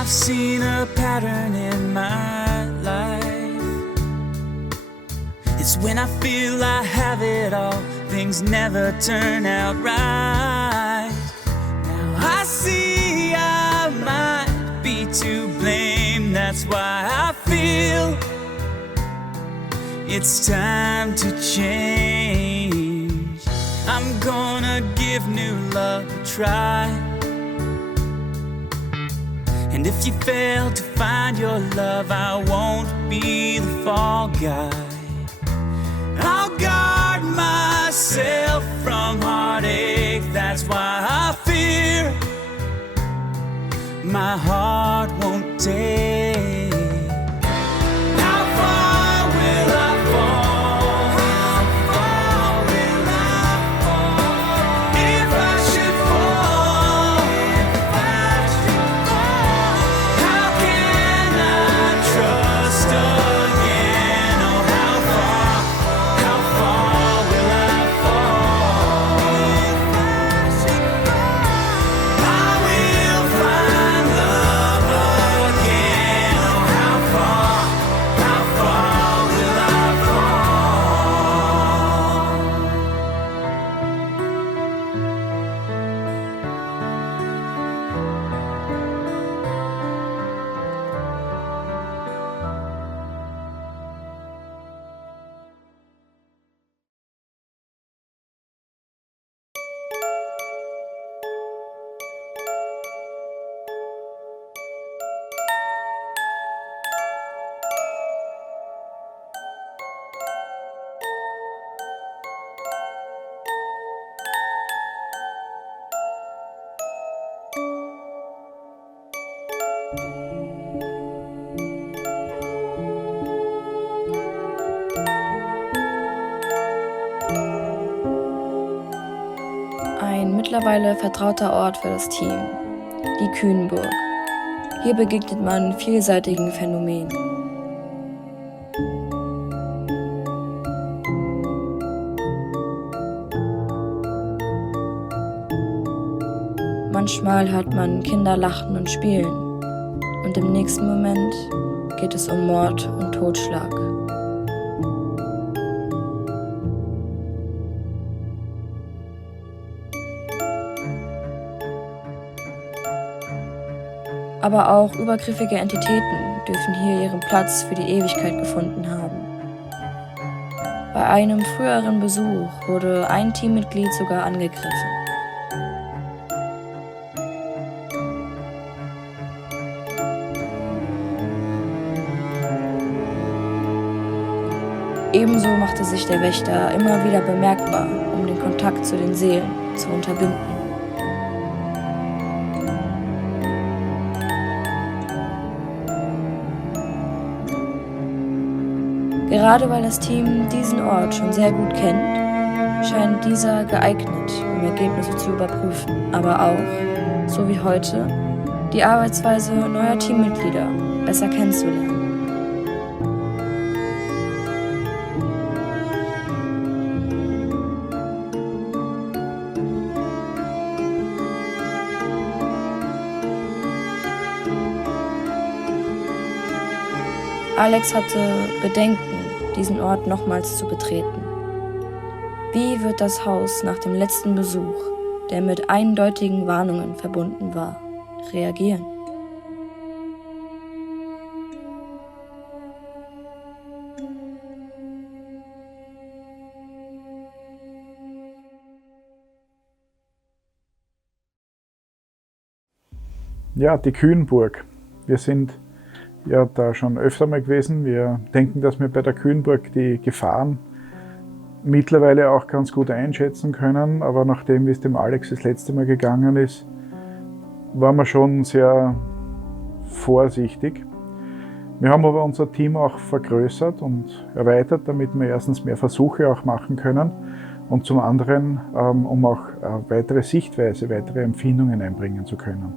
I've seen a pattern in my life. It's when I feel I have it all, things never turn out right. Now I see I might be to blame, that's why I feel it's time to change. I'm gonna give new love a try. And if you fail to find your love, I won't be the fall guy. I'll guard myself from heartache, that's why I fear my heart won't take. How far will I fall? How far will I fall? If I should fall, how can I trust again? Oh, how far will I fall? I will find love again. Oh, how far will I Ein mittlerweile vertrauter Ort für das Team, die Kühnburg. Hier begegnet man vielseitigen Phänomenen. Manchmal hört man Kinder lachen und spielen und im nächsten Moment geht es um Mord und Totschlag. Aber auch übergriffige Entitäten dürfen hier ihren Platz für die Ewigkeit gefunden haben. Bei einem früheren Besuch wurde ein Teammitglied sogar angegriffen. Ebenso machte sich der Wächter immer wieder bemerkbar, um den Kontakt zu den Seelen zu unterbinden. Gerade weil das Team diesen Ort schon sehr gut kennt, scheint dieser geeignet, um Ergebnisse zu überprüfen, aber auch, so wie heute, die Arbeitsweise neuer Teammitglieder besser kennenzulernen. Alex hatte Bedenken, diesen Ort nochmals zu betreten. Wie wird das Haus nach dem letzten Besuch, der mit eindeutigen Warnungen verbunden war, reagieren? Ja, die Kühnburg. Wir sind ja da schon öfter mal gewesen. Wir denken, dass wir bei der Kühnburg die Gefahren mittlerweile auch ganz gut einschätzen können. Aber nachdem, wie es dem Alex das letzte Mal gegangen ist, waren wir schon sehr vorsichtig. Wir haben aber unser Team auch vergrößert und erweitert, damit wir erstens mehr Versuche auch machen können und zum anderen, um auch weitere Sichtweise, weitere Empfindungen einbringen zu können.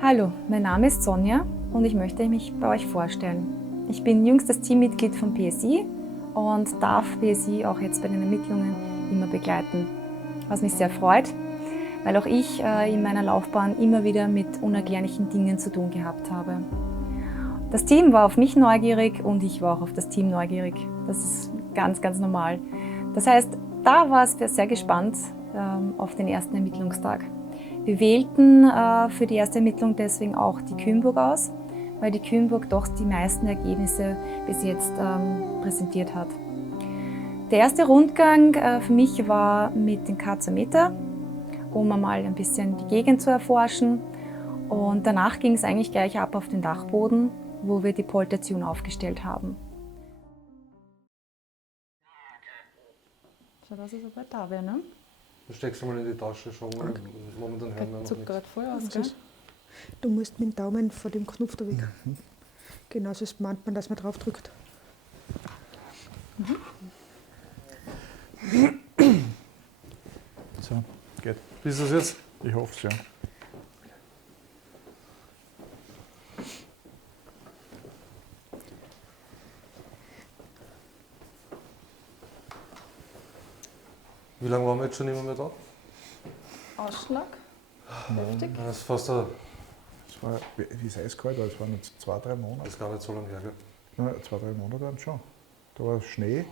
Hallo, mein Name ist Sonja und ich möchte mich bei euch vorstellen. Ich bin jüngstes Teammitglied von PSI und darf PSI auch jetzt bei den Ermittlungen immer begleiten, was mich sehr freut. weil auch ich in meiner Laufbahn immer wieder mit unerklärlichen Dingen zu tun gehabt habe. Das Team war auf mich neugierig und ich war auch auf das Team neugierig. Das ist ganz, ganz normal. Das heißt, da war es sehr gespannt auf den ersten Ermittlungstag. Wir wählten für die erste Ermittlung deswegen auch die Kühnburg aus, weil die Kühnburg doch die meisten Ergebnisse bis jetzt präsentiert hat. Der erste Rundgang für mich war mit dem Katzometer, um einmal ein bisschen die Gegend zu erforschen. Und danach ging es eigentlich gleich ab auf den Dachboden, wo wir die Polterzun aufgestellt haben. Schau, dass es soweit da wäre, ne? Du steckst mal in die Tasche, schau mal. Momentan hören wir noch Zuckt gerade nichts. voll aus, gell? Du musst mit dem Daumen vor dem Knopf da weg. Genau, so meint man, dass man drauf drückt. So, geht. Bist du es jetzt? Ich hoffe es, ja. Wie lange waren wir jetzt schon immer mehr da? Ausschlag. Heftig. Das ist fast ein, Es war, wie ist eiskalt, aber es waren jetzt 2-3 Monate. das ist gar nicht so lange her, gell? Ja, 2-3 Monate dann schon. Da war Schnee,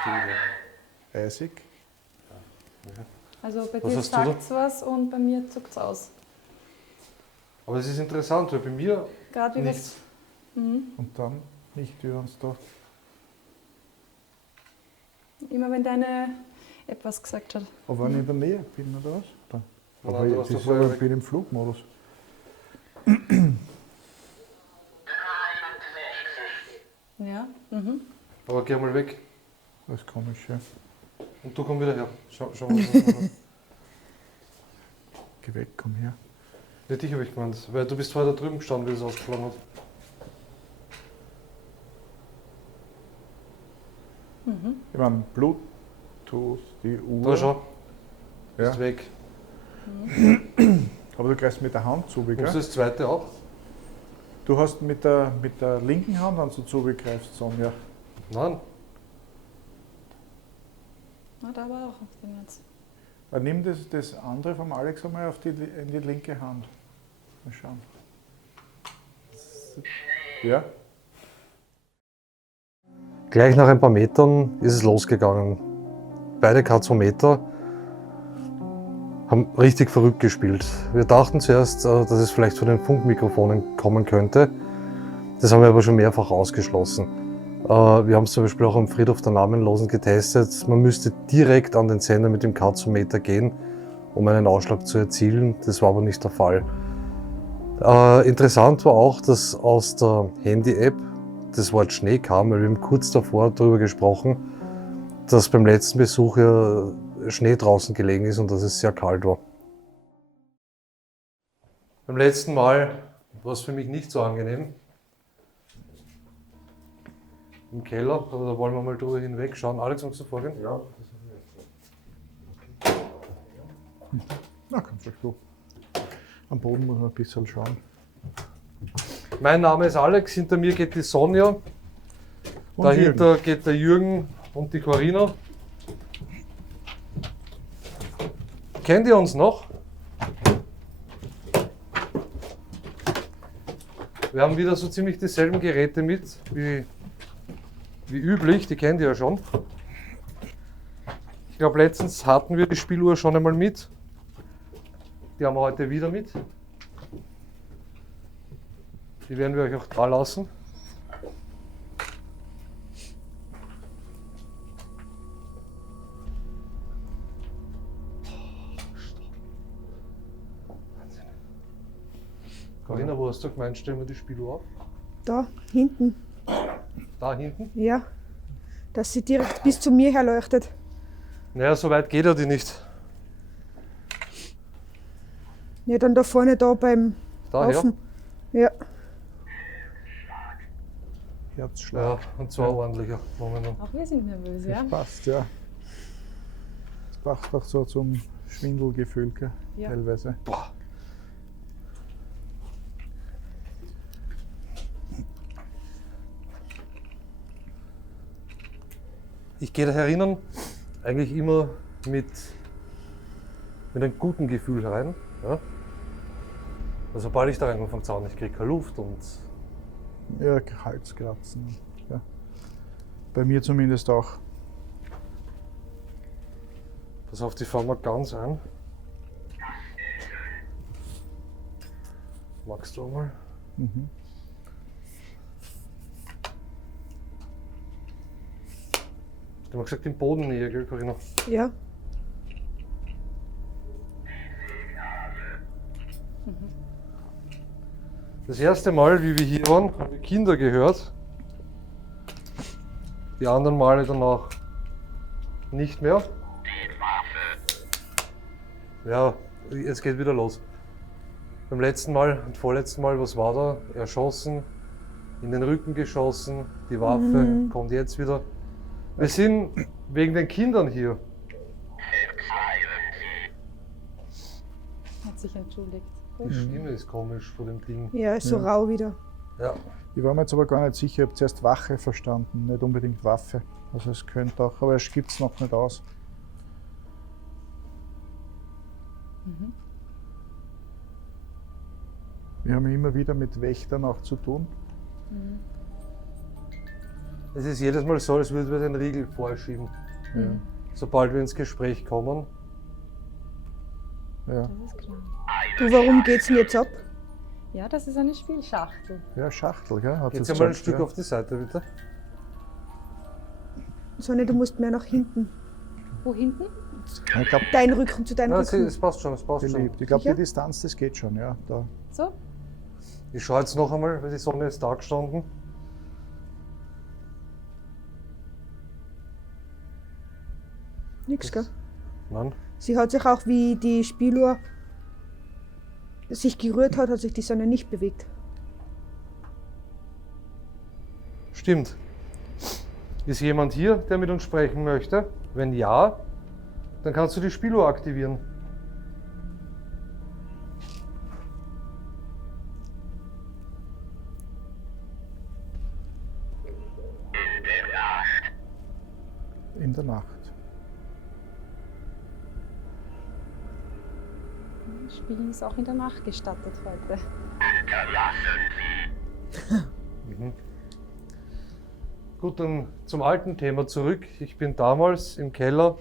Stimmt, ja. eisig. Also bei Was dir hast du da? sagt es was und bei mir zuckt es aus. Aber es ist interessant, weil bei mir Gerade wie nichts. das. Und dann nicht wie uns da. Immer wenn deine etwas gesagt hat. Aber wenn ich in der Nähe bin, oder was? Da. Nein, Aber du ich, warst das doch vorher ist, ich weg. bin im Flugmodus. Ja. Aber geh mal weg. Das ist komisch, ja. Und du komm wieder her. Schau mal. Was Geh weg, komm her. Nicht dich habe ich gemeint, weil du bist vorher da drüben gestanden, wie es ausgeflogen hat. Ich meine, Bluetooth, die Uhr. Da schau, Ja. ist weg. Aber du greifst mit der Hand zu, Nimmst du gell? das zweite auch? Du hast mit der linken Hand dann so zugegreift, Sonja. Nein. Na, da war auch auf dem jetzt. Nimm das andere vom Alex einmal in die linke Hand. Mal schauen. Ja? Gleich nach ein paar Metern ist es losgegangen. Beide Katzometer haben richtig verrückt gespielt. Wir dachten zuerst, dass es vielleicht von den Funkmikrofonen kommen könnte. Das haben wir aber schon mehrfach ausgeschlossen. Wir haben es zum Beispiel auch am Friedhof der Namenlosen getestet. Man müsste direkt an den Sender mit dem Katzometer gehen, um einen Ausschlag zu erzielen. Das war aber nicht der Fall. Interessant war auch, dass aus der Handy-App das Wort Schnee kam, weil wir haben kurz davor darüber gesprochen, dass beim letzten Besuch ja Schnee draußen gelegen ist und dass es sehr kalt war. Beim letzten Mal war es für mich nicht so angenehm. Im Keller, aber da wollen wir mal drüber hinweg schauen. Alex, magst du vorgehen? Ja. Na komm, sag du. Am Boden muss man ein bisschen schauen. Mein Name ist Alex, hinter mir geht die Sonja, Und dahinter geht der Jürgen und die Corinna. Kennt ihr uns noch? Wir haben wieder so ziemlich dieselben Geräte mit wie üblich, die kennt ihr ja schon. Ich glaube, letztens hatten wir die Spieluhr schon einmal mit. Die haben wir heute wieder mit. Die werden wir euch auch da lassen. Corinna, wo hast du gemeint, stellen wir die Spieluhr auf? Da, hinten. Da hinten? Ja. Dass sie direkt bis zu mir herleuchtet. Naja, so weit geht er die nicht. Ja, dann da vorne da beim Daher? Haufen. Ja. Herzschlag. Ja, und zwar ordentlicher momentan. Auch wir sind nervös, ja? Das passt, ja. Das passt auch so zum Schwindelgefühl, gell? Ja. Teilweise. Boah. Ich gehe da herinnen eigentlich immer mit mit einem guten Gefühl rein. Ja? Und sobald ich da reinkomme, fängt es an, ich kriege keine Luft und Ja, Halskratzen. Ja. Bei mir zumindest auch. pass auf, die fangen wir ganz ein. Magst du mal? Mhm. Du hast gesagt, im Bodennähe, gell, Corinna? Ja. Das erste Mal, wie wir hier waren, haben wir Kinder gehört. Die anderen Male danach nicht mehr. Ja, jetzt geht wieder los. Beim letzten Mal und vorletzten Mal, was war da? Erschossen, in den Rücken geschossen, die Waffe kommt jetzt wieder. Wir sind wegen den Kindern hier. Hat sich entschuldigt. Die Stimme ist komisch vor dem Ding. Ja, ist so rau wieder. Ja. Ich war mir jetzt aber gar nicht sicher, ich habe zuerst Wache verstanden, nicht unbedingt Waffe. Also es könnte auch, aber es gibt es noch nicht aus. Wir haben immer wieder mit Wächtern auch zu tun. Es ist jedes Mal so, als würden wir den Riegel vorschieben. Ja. Sobald wir ins Gespräch kommen. Ja. Das ist klar. Du, warum geht's denn jetzt ab? Ja, das ist eine Spielschachtel. Ja, Schachtel, gell? Hat Jetzt sie einmal ein gesagt, Stück ja. auf die Seite, bitte. Sonne, du musst mehr nach hinten. Wo hinten? Ich glaube, Dein Rücken zu deinem Ja, Rücken. es passt schon, es passt schon. beliebt. Ich glaube, Sicher? die Distanz, das geht schon, ja. Da. So? Ich schaue jetzt noch einmal, weil die Sonne ist da gestanden. Nix, gell? Nein. Sie hat sich auch, wie die Spieluhr sich gerührt hat, hat sich die Sonne nicht bewegt. Stimmt. Ist jemand hier, der mit uns sprechen möchte? Wenn ja, dann kannst du die Spieluhr aktivieren. In der Nacht. Spielen ist auch in der Nacht gestattet heute. Gut, dann zum alten Thema zurück. Ich bin damals im Keller,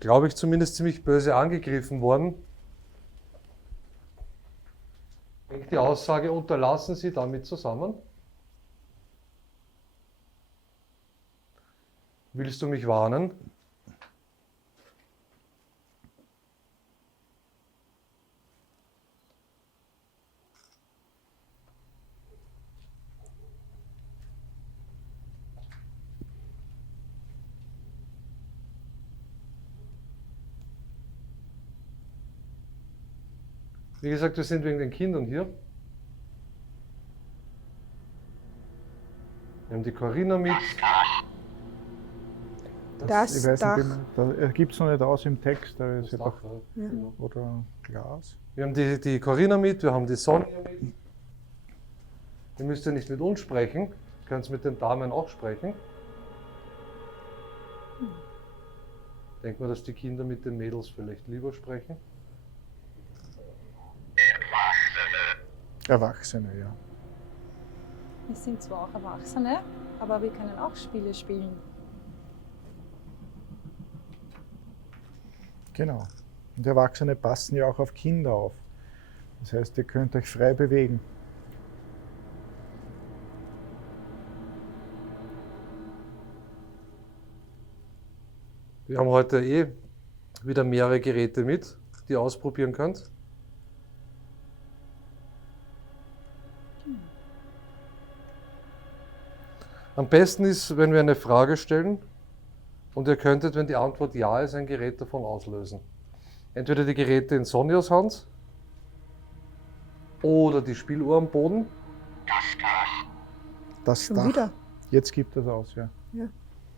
glaube ich, zumindest ziemlich böse angegriffen worden. Hängt die Aussage unterlassen Sie damit zusammen? Willst du mich warnen? Wie gesagt, wir sind wegen den Kindern hier. Wir haben die Corinna mit. Das ich weiß Dach. nicht, da gibt es noch nicht aus im Text, da ist Das einfach, Dach, ja. Ja. oder Glas. Wir haben die Corinna mit, wir haben die Sonja mit. Ihr müsst ja nicht mit uns sprechen, ihr könnt mit den Damen auch sprechen. Denkt man, dass die Kinder mit den Mädels vielleicht lieber sprechen? Erwachsene, ja. Wir sind zwar auch Erwachsene, aber wir können auch Spiele spielen. Genau. Und Erwachsene passen ja auch auf Kinder auf. Das heißt, ihr könnt euch frei bewegen. Wir haben heute wieder mehrere Geräte mit, die ihr ausprobieren könnt. Am besten ist, wenn wir eine Frage stellen und ihr könntet, wenn die Antwort ja ist, ein Gerät davon auslösen. Entweder die Geräte in Sonjas Hand oder die Spieluhr am Boden. Das Schon Dach. wieder. Jetzt gibt es aus, ja.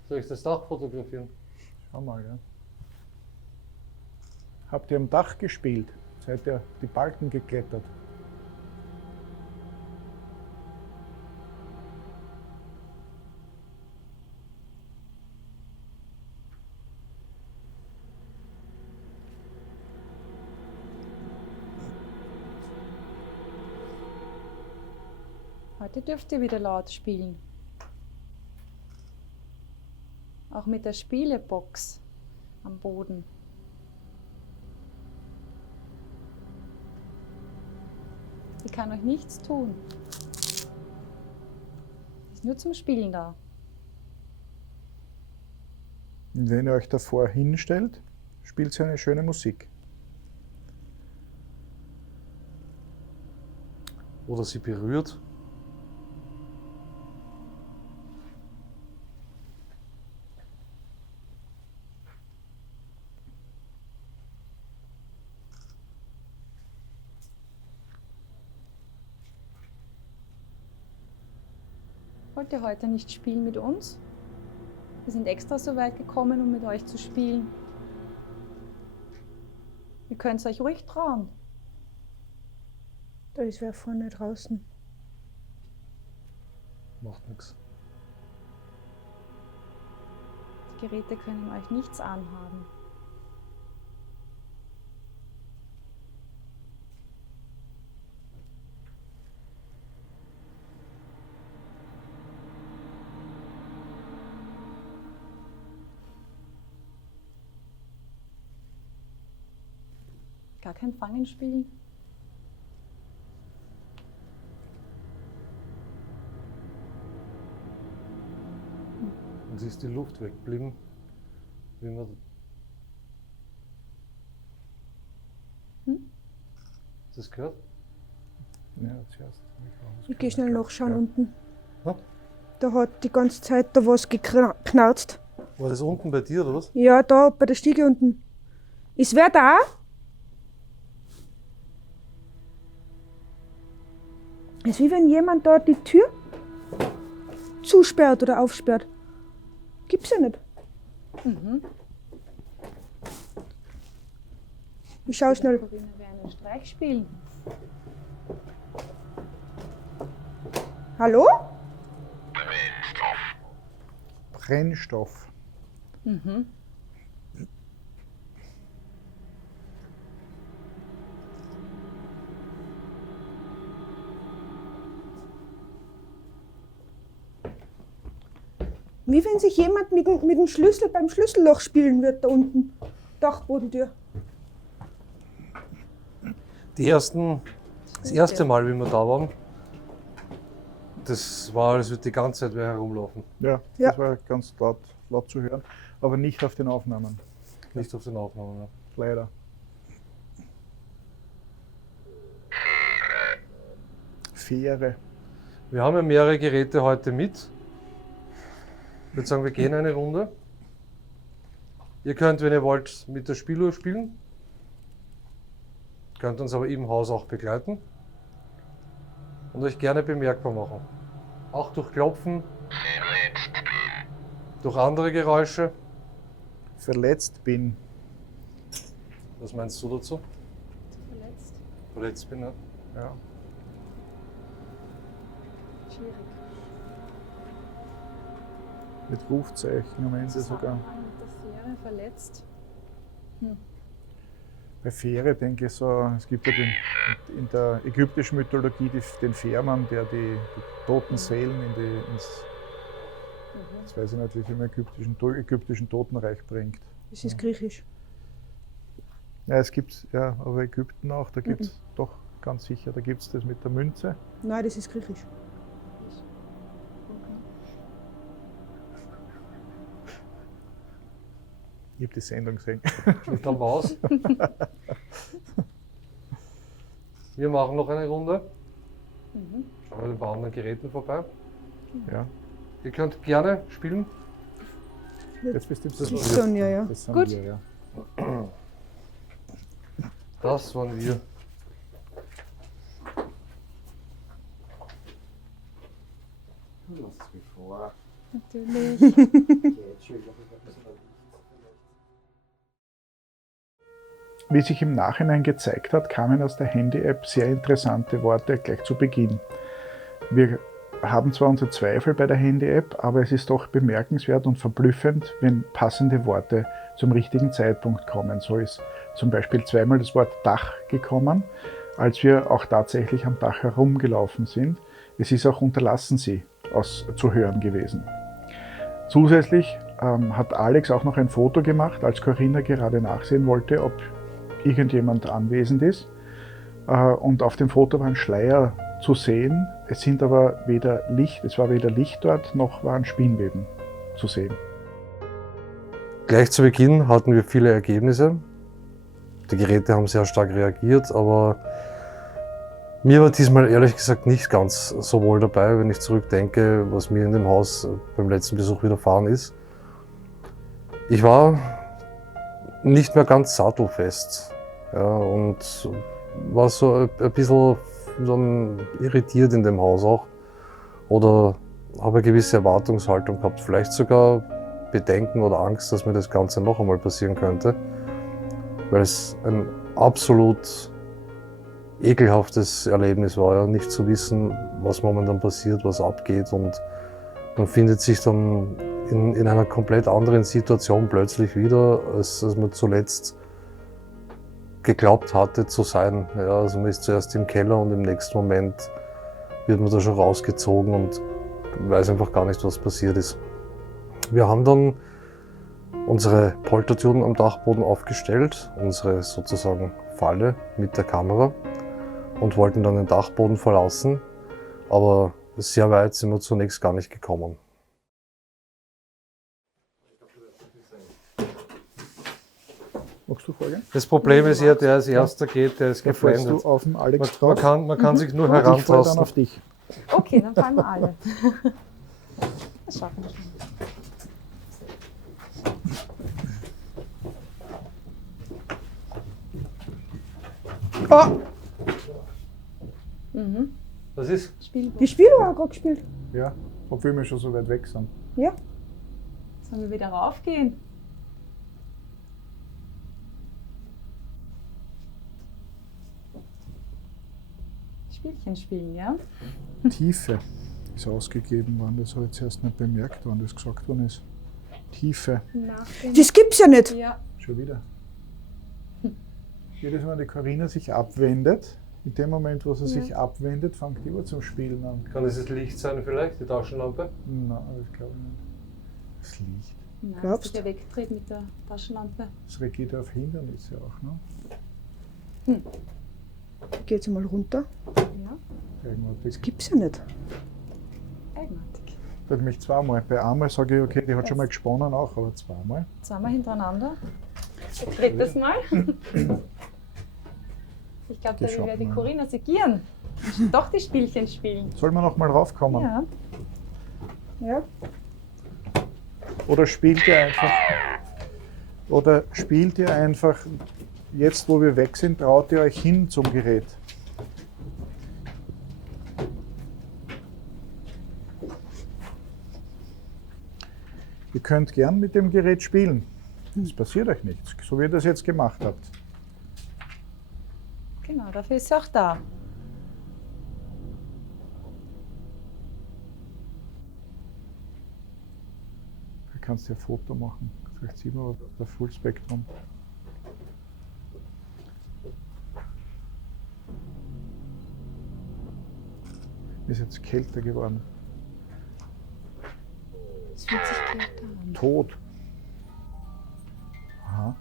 Soll ich das Dach fotografieren? Schau mal, ja. Habt ihr am Dach gespielt? Seid ihr die Balken geklettert? Heute dürft ihr wieder laut spielen. Auch mit der Spielebox am Boden. Die kann euch nichts tun. Ist nur zum Spielen da. Und wenn ihr euch davor hinstellt, spielt sie eine schöne Musik. Oder sie berührt. Wollt ihr heute nicht spielen mit uns? Wir sind extra so weit gekommen, um mit euch zu spielen. Ihr könnt es euch ruhig trauen. Da ist wer vorne draußen. Macht nichts. Die Geräte können euch nichts anhaben. Gar kein Fangenspiel. Und ist die Luft weggeblieben, wie man. Hast du das gehört? Ja, zuerst. Ich gehe schnell nachschauen unten. Ja. Da hat die ganze Zeit da was geknarzt. War das unten bei dir oder was? Ja, da bei der Stiege unten. Ist wer da? Es ist wie wenn jemand da die Tür zusperrt oder aufsperrt. Gibt's ja nicht. Ich schau schnell. Probieren wir einen Streich spielen. Hallo? Brennstoff. Wie wenn sich jemand mit dem Schlüssel beim Schlüsselloch spielen wird da unten. Dachbodentür. Das erste Mal, wie wir da waren, das war, als würde die ganze Zeit wer herumlaufen. Ja, Ja. das war ganz laut zu hören, aber nicht auf den Aufnahmen. Nicht auf den Aufnahmen. Ja. Leider. Fähre. Wir haben ja mehrere Geräte heute mit. Ich würde sagen, wir gehen eine Runde. Ihr könnt, wenn ihr wollt, mit der Spieluhr spielen. Könnt uns aber im Haus auch begleiten. Und euch gerne bemerkbar machen. Auch durch Klopfen, durch andere Geräusche. Verletzt bin. Was meinst du dazu? Verletzt. Verletzt bin, ja. Ja. Schwierig. Mit Rufzeichen am Ende sogar. Mit der Fähre verletzt. Bei Fähre denke ich so, es gibt ja in der ägyptischen Mythologie den Fährmann, der die toten Seelen jetzt weiß ich nicht, wie viel im ägyptischen Totenreich bringt. Das ist griechisch. Ja, es gibt ja, aber Ägypten auch, da gibt es doch ganz sicher, da gibt es das mit der Münze. Nein, das ist griechisch. Ich habe die Sendung gesehen. Mit der Maus. Wir machen noch eine Runde. Schauen wir ein paar anderen Geräten vorbei. Ja, Ihr könnt gerne spielen. jetzt bestimmt Das ist Sonja, ja. Das sind Gut. wir, ja. Das waren wir. Natürlich. Wie sich im Nachhinein gezeigt hat, kamen aus der Handy-App sehr interessante Worte gleich zu Beginn. Wir haben zwar unsere Zweifel bei der Handy-App, aber es ist doch bemerkenswert und verblüffend, wenn passende Worte zum richtigen Zeitpunkt kommen. So ist zum Beispiel zweimal das Wort Dach gekommen, als wir auch tatsächlich am Dach herumgelaufen sind. Es ist auch unterlassen, sie zu hören gewesen. Zusätzlich hat Alex auch noch ein Foto gemacht, als Corinna gerade nachsehen wollte, ob irgendjemand anwesend ist. Und auf dem Foto war ein Schleier zu sehen. Es war weder Licht dort, noch waren Spinnweben zu sehen. Gleich zu Beginn hatten wir viele Ergebnisse. Die Geräte haben sehr stark reagiert, aber mir war diesmal ehrlich gesagt nicht ganz so wohl dabei, wenn ich zurückdenke, was mir in dem Haus beim letzten Besuch widerfahren ist. Ich war nicht mehr ganz sattelfest, ja, und war so ein bisschen dann irritiert in dem Haus auch. Oder habe eine gewisse Erwartungshaltung gehabt, vielleicht sogar Bedenken oder Angst, dass mir das Ganze noch einmal passieren könnte, weil es ein absolut ekelhaftes Erlebnis war, ja, nicht zu wissen, was momentan passiert, was abgeht, und man findet sich dann in einer komplett anderen Situation plötzlich wieder, als man zuletzt geglaubt hatte zu sein. Ja, also man ist zuerst im Keller und im nächsten Moment wird man da schon rausgezogen und weiß einfach gar nicht, was passiert ist. Wir haben dann unsere Poltertüren am Dachboden aufgestellt, unsere sozusagen Falle mit der Kamera, und wollten dann den Dachboden verlassen, aber sehr weit sind wir zunächst gar nicht gekommen. Magst du folgen? Das Problem ist ja, der als erster geht, der ist Da fällst gefreundet. du auf den Alex Man drauf. kann sich nur Ich fall dann herantasten. auf dich. Okay, dann fallen wir alle. Das schaffen wir schon. Oh, Das ist die Spieluhr hat gerade gespielt. Ja, obwohl wir schon so weit weg sind. Ja. Sollen wir wieder raufgehen? Spielchen spielen, ja? Tiefe ist ausgegeben worden, das habe ich zuerst nicht bemerkt, wann das gesagt worden ist. Tiefe, Das gibt's ja nicht. Ja. schon wieder. Jedes Mal, wenn die Corinna sich abwendet, in dem Moment, wo sie sich abwendet, fängt die über zum Spielen an. Kann das Licht sein vielleicht, die Taschenlampe? Nein, das glaube ich nicht. Das Licht. Nein, Glaubst dass der wegdreht mit der Taschenlampe. Das reagiert auf Hindernisse auch, ne? Ich geh jetzt mal runter. Ja, Eigenartig. Gibt's ja nicht. eigenartig. Das hat mich zweimal. Bei einmal sage ich, okay, die hat schon mal gesponnen auch, aber zweimal. Zweimal hintereinander. Drittes Mal. Ich glaube, da will ja die Corinna segieren. Doch die Spielchen spielen. Soll man noch mal raufkommen? Ja. Ja. Oder spielt ihr einfach, jetzt wo wir weg sind, traut ihr euch hin zum Gerät? Ihr könnt gern mit dem Gerät spielen. Es passiert euch nichts, so wie ihr das jetzt gemacht habt. Genau, dafür ist sie auch da. Du kannst ja ein Foto machen. Vielleicht sieht man das Fullspektrum. Ist jetzt kälter geworden. Es fühlt sich kälter an. Tot. Aha.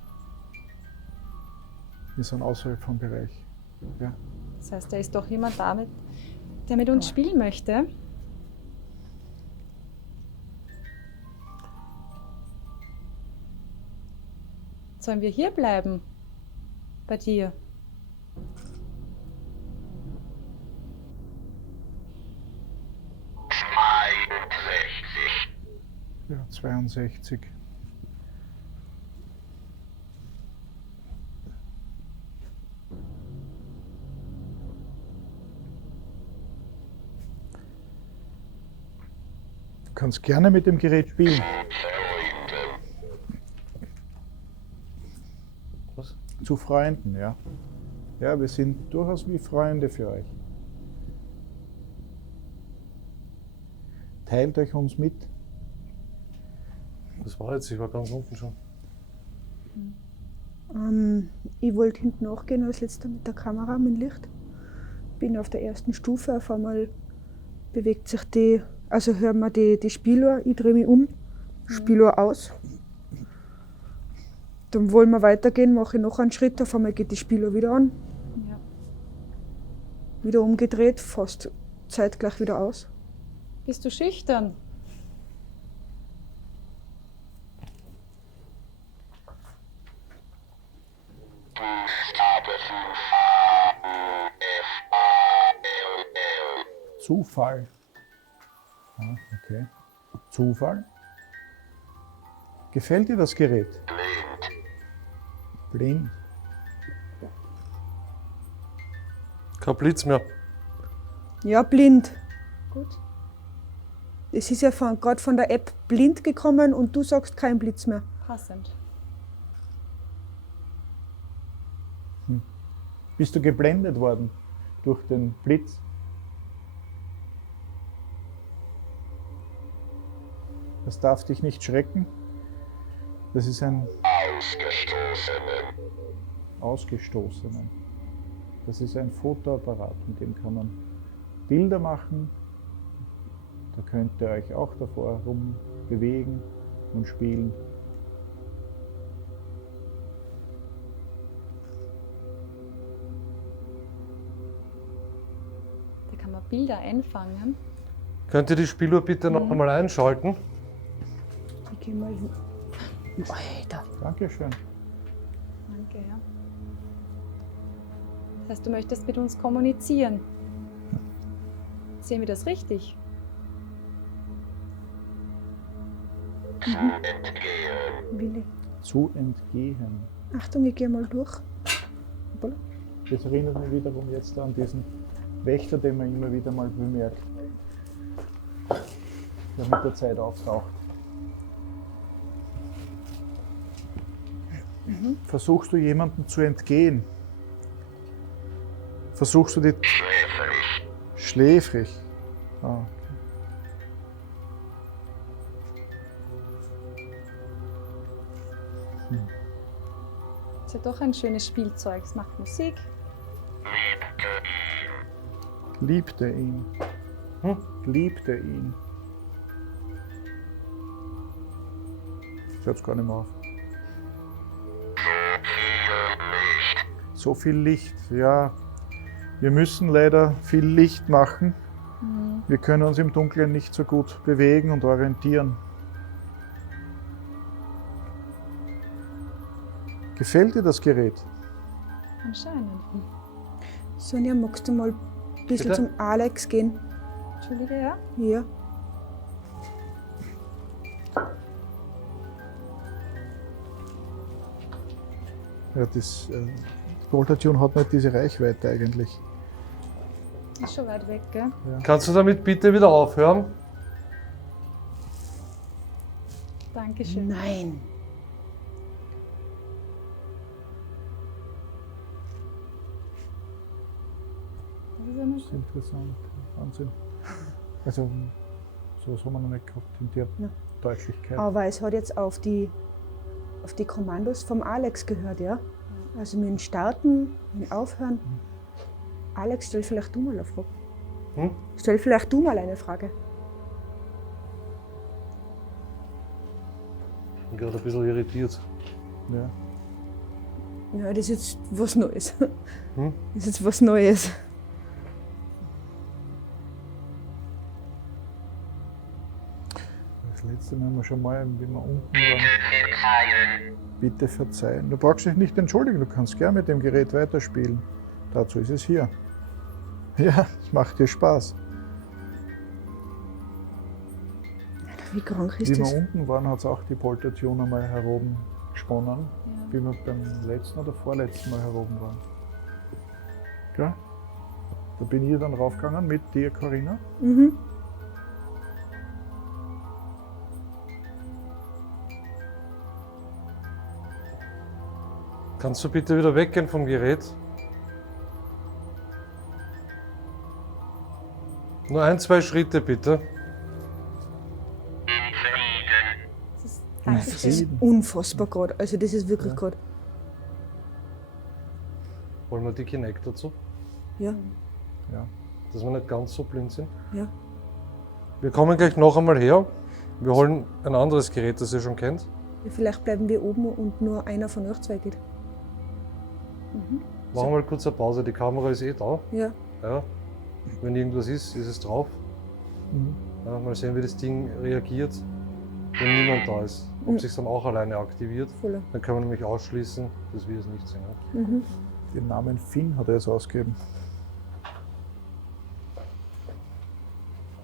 Wir sind außerhalb vom Bereich. Ja. Das heißt, da ist doch jemand da, der mit uns spielen möchte. Sollen wir hier bleiben? Bei dir? Ja, 62. Du kannst gerne mit dem Gerät spielen. Was? Zu Freunden, ja. Ja, wir sind durchaus wie Freunde für euch. Teilt euch uns mit. Das war jetzt, ich war ganz unten schon. Ich wollte hinten nachgehen als letzter mit der Kamera, mit dem Licht. Bin auf der ersten Stufe auf einmal bewegt sich die, also hören wir die Spieluhr, ich drehe mich um, Spieluhr aus. Dann wollen wir weitergehen, mache ich noch einen Schritt, auf einmal geht die Spieluhr wieder an. Ja. Wieder umgedreht, fast zeitgleich wieder aus. Bist du schüchtern? Zufall. Ah, okay. Zufall. Gefällt dir das Gerät? Blind. Kein Blitz mehr. Ja, blind. Gut. Es ist ja gerade von der App blind gekommen und du sagst kein Blitz mehr. Passend. Bist du geblendet worden durch den Blitz? Das darf dich nicht schrecken. Das ist ein Ausgestoßenen. Das ist ein Fotoapparat, mit dem kann man Bilder machen. Da könnt ihr euch auch davor herum bewegen und spielen. Da kann man Bilder einfangen. Könnt ihr die Spieluhr bitte noch einmal einschalten? Ich geh mal hin. Alter. Dankeschön. Danke, ja. Das heißt, du möchtest mit uns kommunizieren. Sehen wir das richtig? Willi. Zu entgehen. Achtung, ich gehe mal durch. Hoppala. Das erinnert mich wiederum jetzt an diesen Wächter, den man immer wieder mal bemerkt, der mit der Zeit auftaucht. Versuchst du jemandem zu entgehen? Versuchst du die... Schläfrig. Ah, okay. Das ist ja doch ein schönes Spielzeug. Es macht Musik. Liebte ihn. Liebte ihn. Ich hör's gar nicht mehr auf. So viel Licht, ja. Wir müssen leider viel Licht machen. Wir können uns im Dunkeln nicht so gut bewegen und orientieren. Gefällt dir das Gerät? Anscheinend. Sonja, magst du mal ein bisschen Bitte? zum Alex gehen? Entschuldige, ja? Ja. Ja, die Voltatune hat nicht diese Reichweite eigentlich. Ist schon weit weg, gell? Kannst du damit bitte wieder aufhören? Dankeschön. Nein. Das ist ja nicht Das ist interessant. Wahnsinn. Also, sowas haben wir noch nicht gehabt in der Ja. Deutlichkeit. Aber es hat jetzt auf die Kommandos vom Alex gehört, ja? Also mit dem Starten, mit dem Aufhören. Alex, stell vielleicht du mal eine Frage. Stell vielleicht du mal eine Frage. Ich bin gerade ein bisschen irritiert. Ja. Ja, das ist jetzt was Neues. Hm? Das ist jetzt was Neues. Das letzte Mal haben wir schon mal, wie wir unten waren. Bitte verzeihen. Du brauchst dich nicht entschuldigen, du kannst gern mit dem Gerät weiterspielen. Dazu ist es hier. Ja, es macht dir Spaß. Wie krank Wie ist wir das? unten waren, hat es auch die Voltatune einmal heroben gesponnen, Ja. wie wir beim letzten oder vorletzten Mal heroben waren. Gell? Da bin ich dann raufgegangen mit dir, Corinna. Mhm. Kannst du bitte wieder weggehen vom Gerät? Nur 1, 2 Schritte bitte. Das ist Frieden. unfassbar gerade. Also das ist wirklich gerade. Wollen wir die Kinect dazu? Ja, Ja. Dass wir nicht ganz so blind sind. ja. Wir kommen gleich noch einmal her. Wir holen ein anderes Gerät, das ihr schon kennt. Ja, vielleicht bleiben wir oben und nur einer von euch zwei geht. Machen wir mal kurz eine Pause. Die Kamera ist eh da. Ja. Ja. Wenn irgendwas ist, ist es drauf. Ja, mal sehen, wie das Ding reagiert, wenn niemand da ist. Ob es sich dann auch alleine aktiviert. Voller. Dann können wir nämlich ausschließen, dass wir es nicht sehen. Ja. Den Namen Finn hat er jetzt ausgegeben.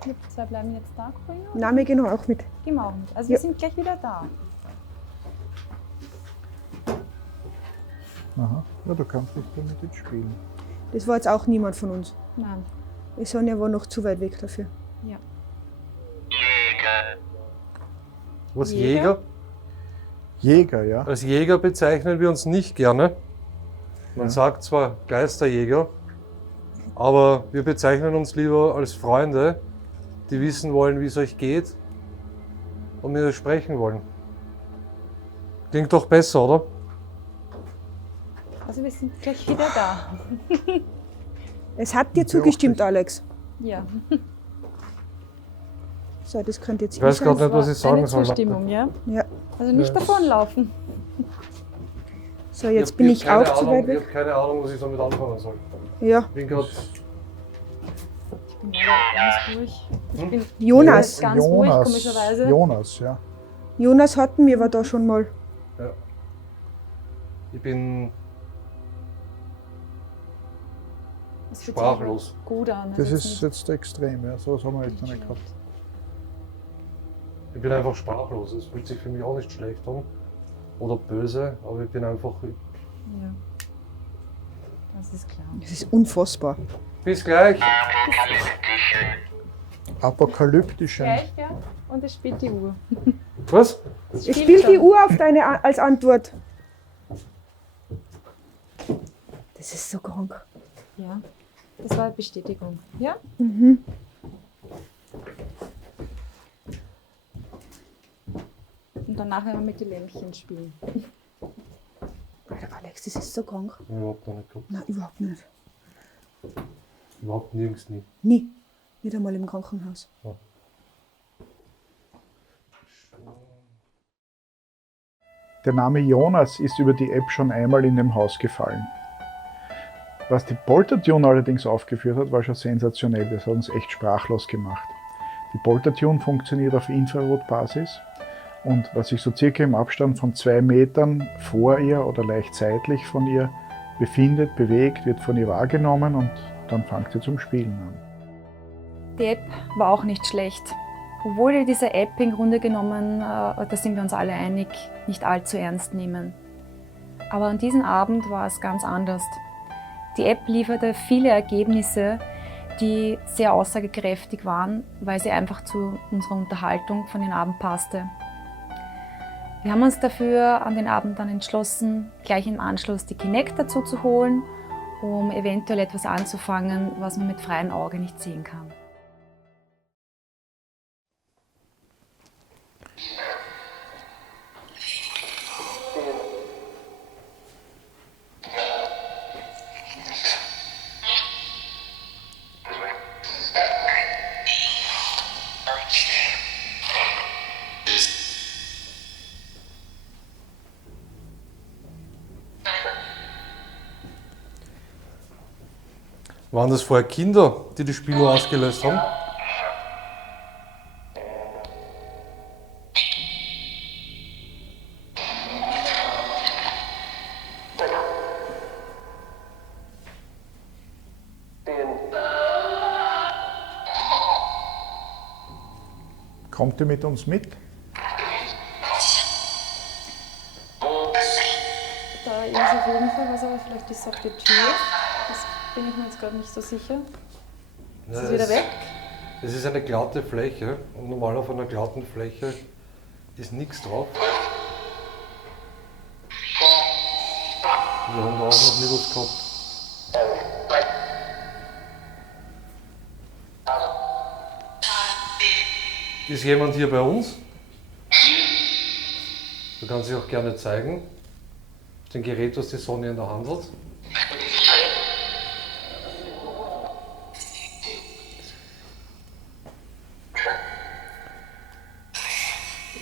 Wir zwei bleiben jetzt da, Corinna? Nein, wir gehen auch mit. Gehen wir auch mit. Also Ja. wir sind gleich wieder da. Aha. Ja, du kannst nicht damit jetzt spielen. Das war jetzt auch niemand von uns. Nein. Wir Sonja war noch zu weit weg dafür. Ja. Was Jäger? Jäger, ja. Als Jäger bezeichnen wir uns nicht gerne. Man sagt zwar Geisterjäger, aber wir bezeichnen uns lieber als Freunde, die wissen wollen, wie es euch geht und mit euch sprechen wollen. Klingt doch besser, oder? Also wir sind gleich wieder da. Es hat dir zugestimmt, Alex. Ja. So, das könnte jetzt Ich weiß sein. gerade nicht, was ich sagen Deine soll. Zustimmung, ja? Ja. Also nicht Ja. davonlaufen. So, jetzt bin ich auch zu weit Ich weg. habe keine Ahnung, was ich damit anfangen soll. Ja. Ich bin gerade Ich bin ganz ruhig. Ich bin Jonas. ganz ruhig, komischerweise. Jonas, ja. Jonas hatten wir aber da schon mal. Ich bin Das fühlt sich sprachlos. gut an. Das Also ist jetzt extrem, ja. So was haben wir jetzt noch nicht gehabt. Ich bin einfach sprachlos. Es fühlt sich für mich auch nicht schlecht an oder böse, aber ich bin einfach. Ja. Das ist klar. Das ist unfassbar. Bis gleich. Apokalyptische. Gleich, ja? Und es spielt die Uhr. Was? Ich spiele die Uhr auf deine als Antwort. Das ist so krank. Ja. Das war eine Bestätigung. Ja? Und danach werden wir mit den Lämpchen spielen. Alter, Alex, das ist so krank. Überhaupt noch nicht gehabt. Nein, überhaupt nicht. Überhaupt nirgends nie. Nie. Nicht einmal im Krankenhaus. Der Name Jonas ist über die App schon einmal in dem Haus gefallen. Was die Poltertune allerdings aufgeführt hat, war schon sensationell. Das hat uns echt sprachlos gemacht. Die Poltertune funktioniert auf Infrarotbasis und was sich so circa im Abstand von 2 Metern vor ihr oder leicht seitlich von ihr befindet, bewegt, wird von ihr wahrgenommen und dann fängt sie zum Spielen an. Die App war auch nicht schlecht. Obwohl wir diese App im Grunde genommen, da sind wir uns alle einig, nicht allzu ernst nehmen. Aber an diesem Abend war es ganz anders. Die App lieferte viele Ergebnisse, die sehr aussagekräftig waren, weil sie einfach zu unserer Unterhaltung von den Abend passte. Wir haben uns dafür an den Abend dann entschlossen, gleich im Anschluss die Kinect dazu zu holen, um eventuell etwas anzufangen, was man mit freiem Auge nicht sehen kann. Waren das vorher Kinder, die die Spieluhr ausgelöst haben? Kommt ihr mit uns mit? Da ist auf jeden Fall was, aber vielleicht ist es auch die Tür. Das bin ich mir jetzt gerade nicht so sicher. Ist es wieder weg? Es ist eine glatte Fläche und normal auf einer glatten Fläche ist nichts drauf. Wir haben da auch noch nie was gehabt. Ist jemand hier bei uns? Du kannst dich auch gerne zeigen. Den Gerät, was die Sonja in der Hand hat.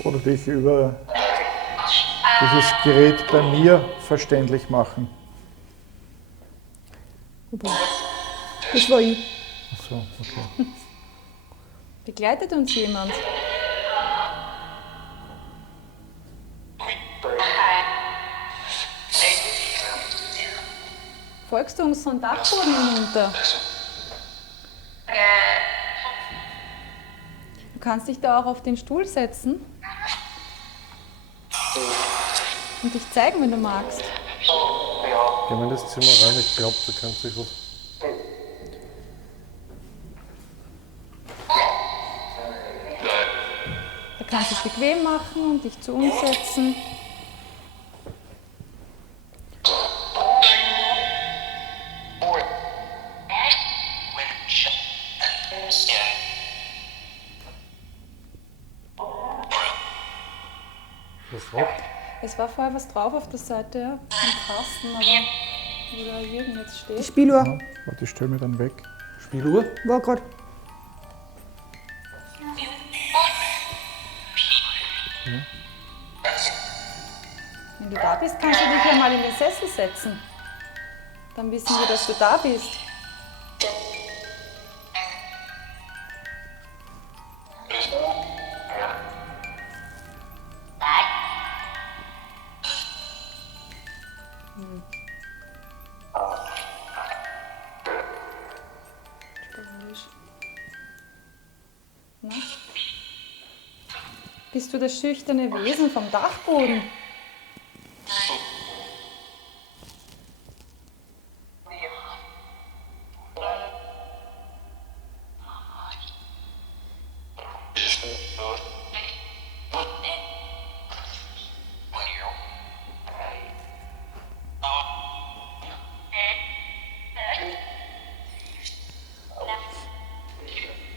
oder dich über dieses Gerät bei mir verständlich machen. Das war ich. Ach so, okay. Begleitet uns jemand? Folgst du uns von Dachboden hinunter? Du kannst dich da auch auf den Stuhl setzen und dich zeigen, wenn du magst. Gehen wir in das Zimmer rein, ich glaube, da kann sich was. Da kannst du es bequem machen und dich zu uns setzen. Was drauf? Es war vorher was drauf auf der Seite, ja, am Kasten, aber wo der Jürgen jetzt Die steht. Spieluhr Ja, warte, ich stelle mir dann weg. Spieluhr? war gerade. Wenn du da bist, kannst du dich ja mal in den Sessel setzen. Dann wissen wir, dass du da bist. Na? Bist du das schüchterne Wesen vom Dachboden?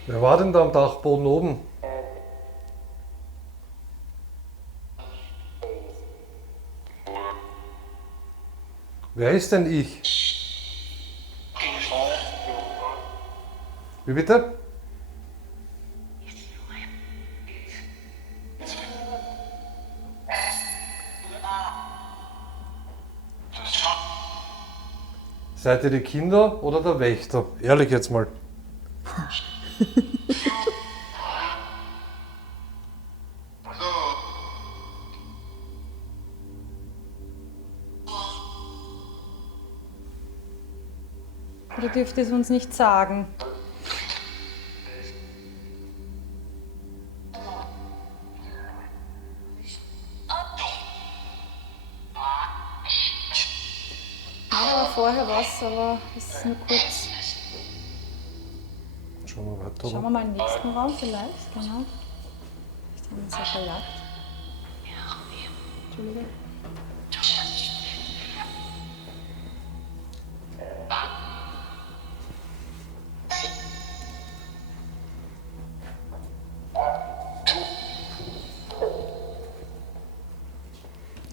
Wer war denn da am Dachboden oben? Wer ist denn ich? Wie bitte? Seid ihr die Kinder oder der Wächter? Ehrlich jetzt mal. Oder dürft ihr es uns nicht sagen? Ja, war vorher was, aber es ist nur kurz. Schauen wir weiter. Schauen wir mal in den nächsten Raum vielleicht, genau. Vielleicht haben wir uns ja verjagt. Entschuldige.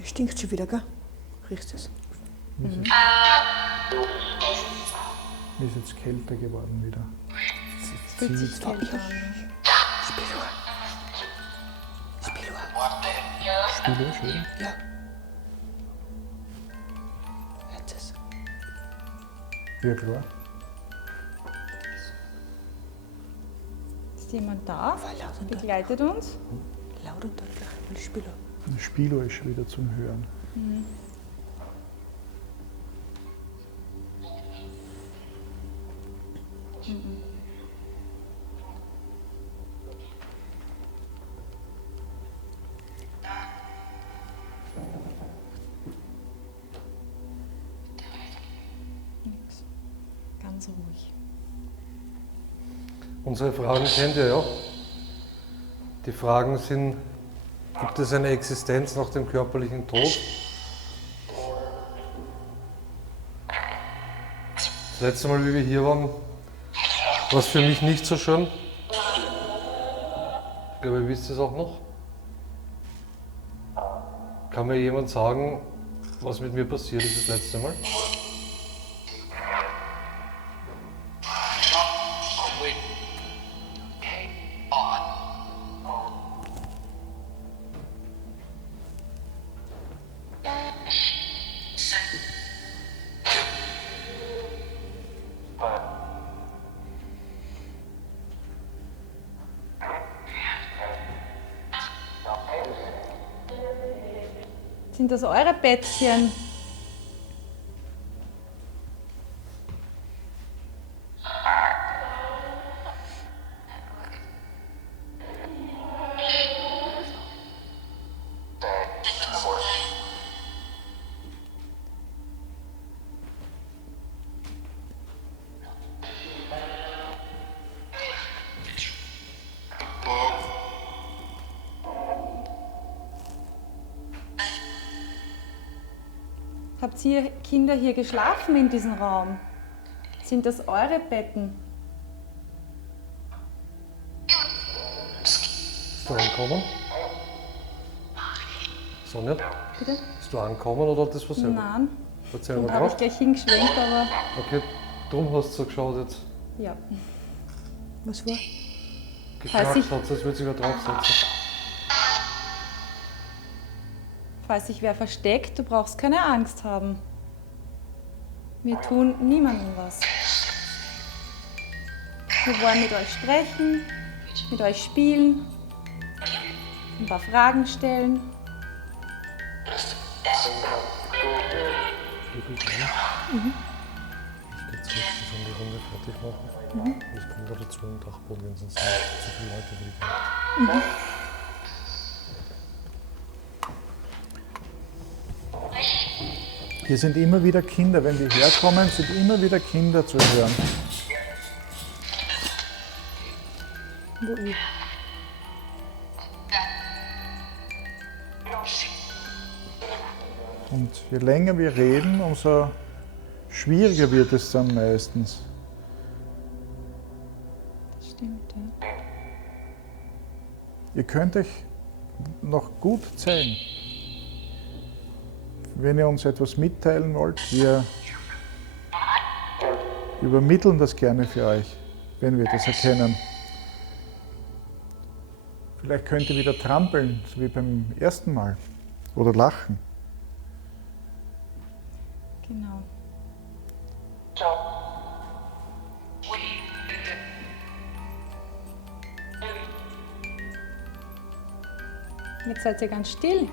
Es stinkt schon wieder, gell? Riechst du es? Ist jetzt kälter geworden wieder. Es fühlt sich kälter an. Spieluhr. Spieluhr. Spieluhr, schön. Ja. Hört es. Ja, klar. Ist jemand da? War laut und Begleitet uns? laut und deutlich. Die Spieluhr. Eine Spieluhr ist schon wieder zum Hören. Nix. Ganz ruhig. Unsere Fragen kennt ihr ja. Die Fragen sind, gibt es eine Existenz nach dem körperlichen Tod? Das letzte Mal, wie wir hier waren, war es für mich nicht so schön. Ich glaube, ihr wisst es auch noch. Kann mir jemand sagen, was mit mir passiert ist das letzte Mal? Sind das eure Bettchen? Habt ihr Kinder hier geschlafen in diesem Raum? Sind das eure Betten? Bist du angekommen? Sonja? Bitte? Bist du angekommen oder hat das was selber? Nein, Hat selber da habe ich drauf? gleich hingeschwenkt, aber Okay, drum hast du so geschaut jetzt. ja. Was war? Gekracht ich- hat, als würde sich wer draufsetzen. Falls sich wer versteckt, du brauchst keine Angst haben. Wir tun niemandem was. Wir wollen mit euch sprechen, mit euch spielen, ein paar Fragen stellen. Ich gehe zurück, wir sollen die Runde fertig machen. Ich komme da dazu im Dachboden, wenn sonst nicht zu viele Leute will. Hier sind immer wieder Kinder, wenn wir herkommen, sind immer wieder Kinder zu hören. Wo ich? Und je länger wir reden, umso schwieriger wird es dann meistens. Stimmt, ja. Ihr könnt euch noch gut zeigen. Wenn ihr uns etwas mitteilen wollt, wir übermitteln das gerne für euch, wenn wir das erkennen. Vielleicht könnt ihr wieder trampeln, so wie beim ersten Mal, oder lachen. Genau. Jetzt seid ihr ganz still.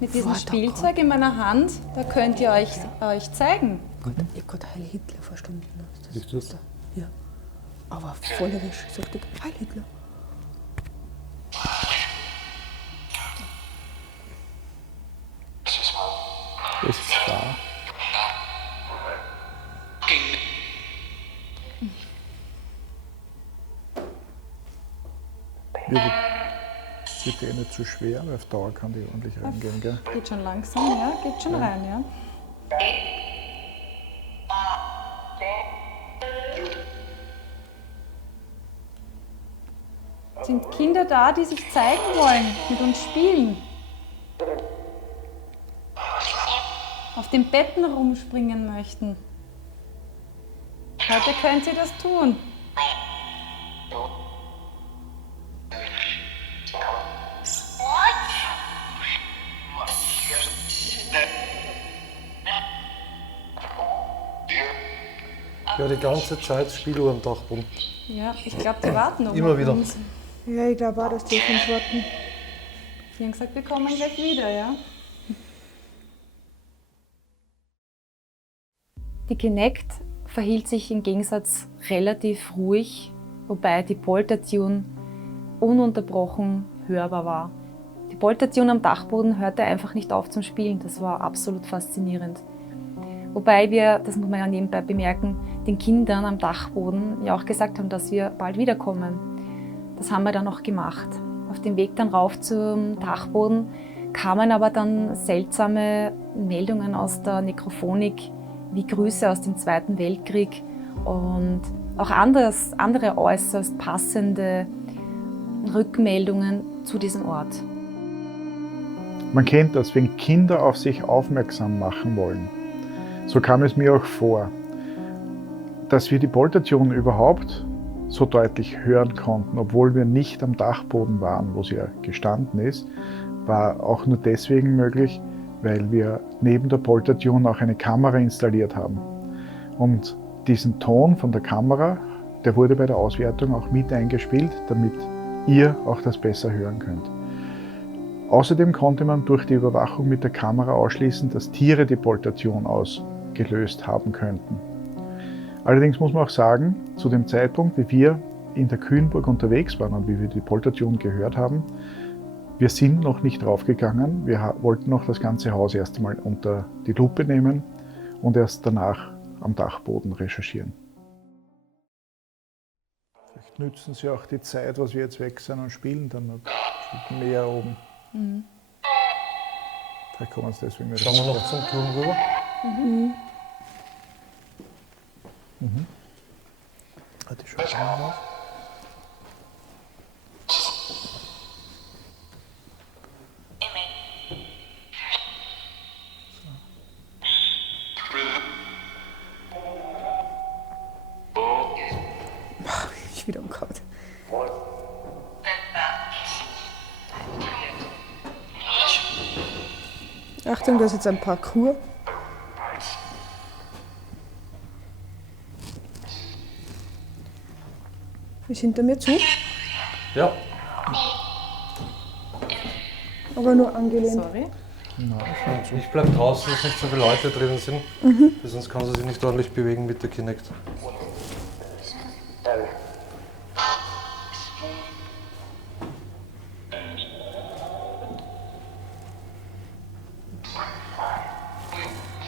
Mit diesem Warte, Spielzeug in meiner Hand, da könnt ihr euch zeigen. Gott, ich habe gerade Heil Hitler verstanden. Das Siehst du das? Ja. Aber voll erwischt. Ich sagte, Heil Hitler. Es ist wahr. Bitte nicht zu schwer, weil auf Dauer kann die ordentlich reingehen, gell? Geht schon langsam, ja? Geht schon rein, ja? Sind Kinder da, die sich zeigen wollen, mit uns spielen? Auf den Betten rumspringen möchten? Heute könnt ihr das tun. Ja, die ganze Zeit Spieluhr am Dachboden. Ja, ich glaube, die warten noch Immer auf wieder. uns. Ja, ich glaube auch, dass die auf uns warten. Die haben gesagt, wir kommen gleich wieder, ja? Die Kinect verhielt sich im Gegensatz relativ ruhig, wobei die Poltertune ununterbrochen hörbar war. Die Poltertune am Dachboden hörte einfach nicht auf zum Spielen, das war absolut faszinierend. Wobei wir, das muss man ja nebenbei bemerken, den Kindern am Dachboden ja auch gesagt haben, dass wir bald wiederkommen. Das haben wir dann auch gemacht. Auf dem Weg dann rauf zum Dachboden kamen aber dann seltsame Meldungen aus der Nekrophonik, wie Grüße aus dem Zweiten Weltkrieg und auch andere äußerst passende Rückmeldungen zu diesem Ort. Man kennt das, wenn Kinder auf sich aufmerksam machen wollen. So kam es mir auch vor, dass wir die Poltertune überhaupt so deutlich hören konnten, obwohl wir nicht am Dachboden waren, wo sie ja gestanden ist, war auch nur deswegen möglich, weil wir neben der Poltertune auch eine Kamera installiert haben. Und diesen Ton von der Kamera, der wurde bei der Auswertung auch mit eingespielt, damit ihr auch das besser hören könnt. Außerdem konnte man durch die Überwachung mit der Kamera ausschließen, dass Tiere die Poltration ausgelöst haben könnten. Allerdings muss man auch sagen, zu dem Zeitpunkt, wie wir in der Kühenburg unterwegs waren und wie wir die Poltration gehört haben, wir sind noch nicht draufgegangen. Wir wollten noch das ganze Haus erst einmal unter die Lupe nehmen und erst danach am Dachboden recherchieren. Vielleicht nützen Sie auch die Zeit, was wir jetzt weg sind und spielen dann noch mehr oben. Vielleicht kommen Sie deswegen nicht. Schauen wir noch zum Turm rüber. Hat die schon noch? Ich wieder umgehauen. Achtung, da ist jetzt ein Parcours. Ist hinter mir zu, Ja. aber nur angelehnt. Sorry. Ich bleib draußen, dass nicht so viele Leute drin sind, weil sonst kann sie sich nicht ordentlich bewegen mit der Kinect.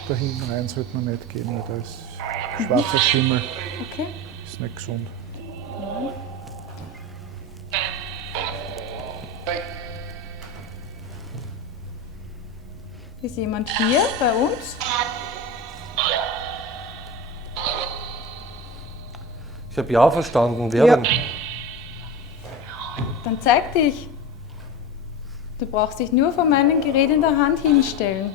Da hinten rein sollte man nicht gehen, weil da ist schwarzer Schimmel. Okay. Ist nicht gesund. Ist jemand hier bei uns? Ich habe ja verstanden, wer Ja. denn? Dann zeig dich. Du brauchst dich nur vor meinem Gerät in der Hand hinstellen.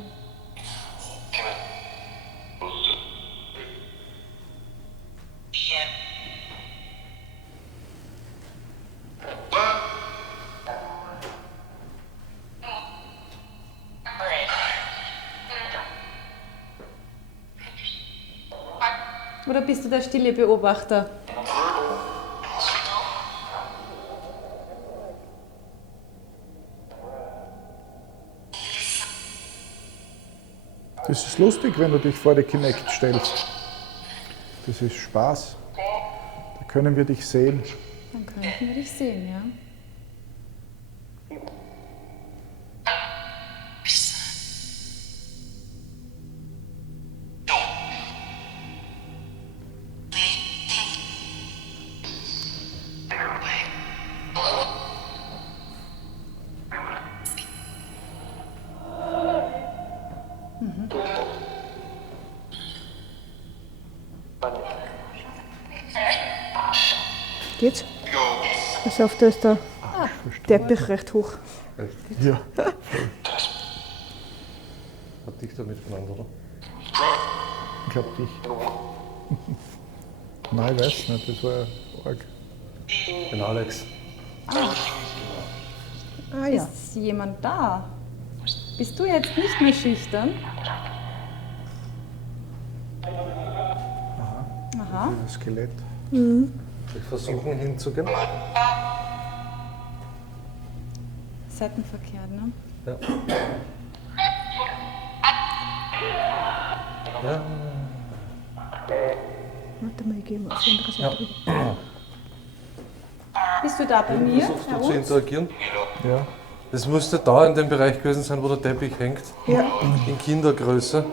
Oder bist du der stille Beobachter? Das ist lustig, wenn du dich vor die Kinect stellst. Das ist Spaß. Da können wir dich sehen. Dann könnten wir dich sehen, ja. Geht's? Pass auf, da ist der Teppich recht hoch. Ja. Hat dich damit genannt, oder? Ich glaube dich. Nein, ich weiß nicht, das war arg. Ich bin Alex. Ah ja. Ist jemand da? Bist du jetzt nicht mehr schüchtern? Aha. Das Skelett. Ich versuche hinzugehen. Seitenverkehrt, ne? Ja. Ja. Warte mal, ich gehe mal auf die andere Seite rüber. Bist du da bei mir? Versuchst Bei du zu uns? interagieren? Ja. Das müsste da in dem Bereich gewesen sein, wo der Teppich hängt. Ja, In Kindergröße.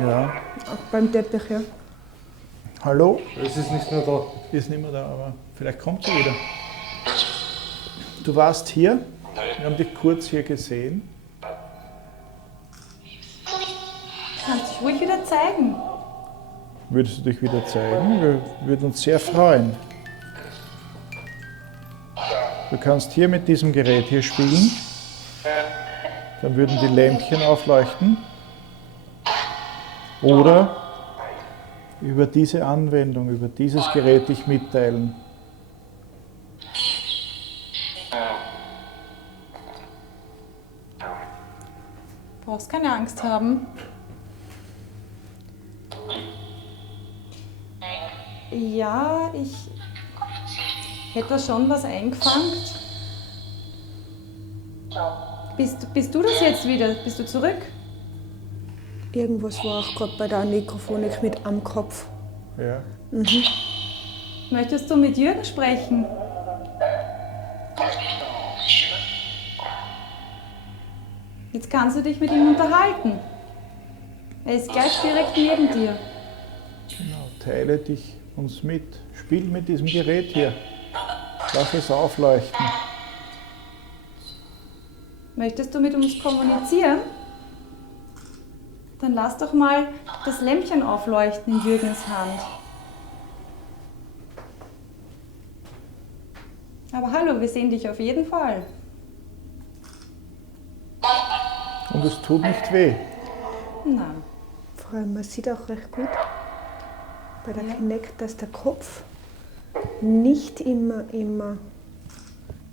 Ja. auch beim Teppich, ja. Hallo? Es ist nicht mehr da. Ist nicht mehr da, aber vielleicht kommt sie wieder. Du warst hier. Wir haben dich kurz hier gesehen. Kannst dich ruhig wieder zeigen. Würdest du dich wieder zeigen? Wir würden uns sehr freuen. Du kannst hier mit diesem Gerät hier spielen. Dann würden die Lämpchen aufleuchten. Oder über diese Anwendung, über dieses Gerät dich mitteilen. Brauchst keine Angst haben. Ja, ich hätte da schon was eingefangen. Bist du das jetzt wieder? Bist du zurück? Irgendwas war auch gerade bei der Nekrophonik mit am Kopf. Ja. Möchtest du mit Jürgen sprechen? Jetzt kannst du dich mit ihm unterhalten. Er ist gleich direkt neben dir. Genau, teile dich uns mit. Spiel mit diesem Gerät hier. Lass es aufleuchten. Möchtest du mit uns kommunizieren? Dann lass doch mal das Lämpchen aufleuchten in Jürgens Hand. Aber hallo, wir sehen dich auf jeden Fall. Und es tut nicht weh. Nein. Vor allem, man sieht auch recht gut bei der Kinect, dass der Kopf nicht immer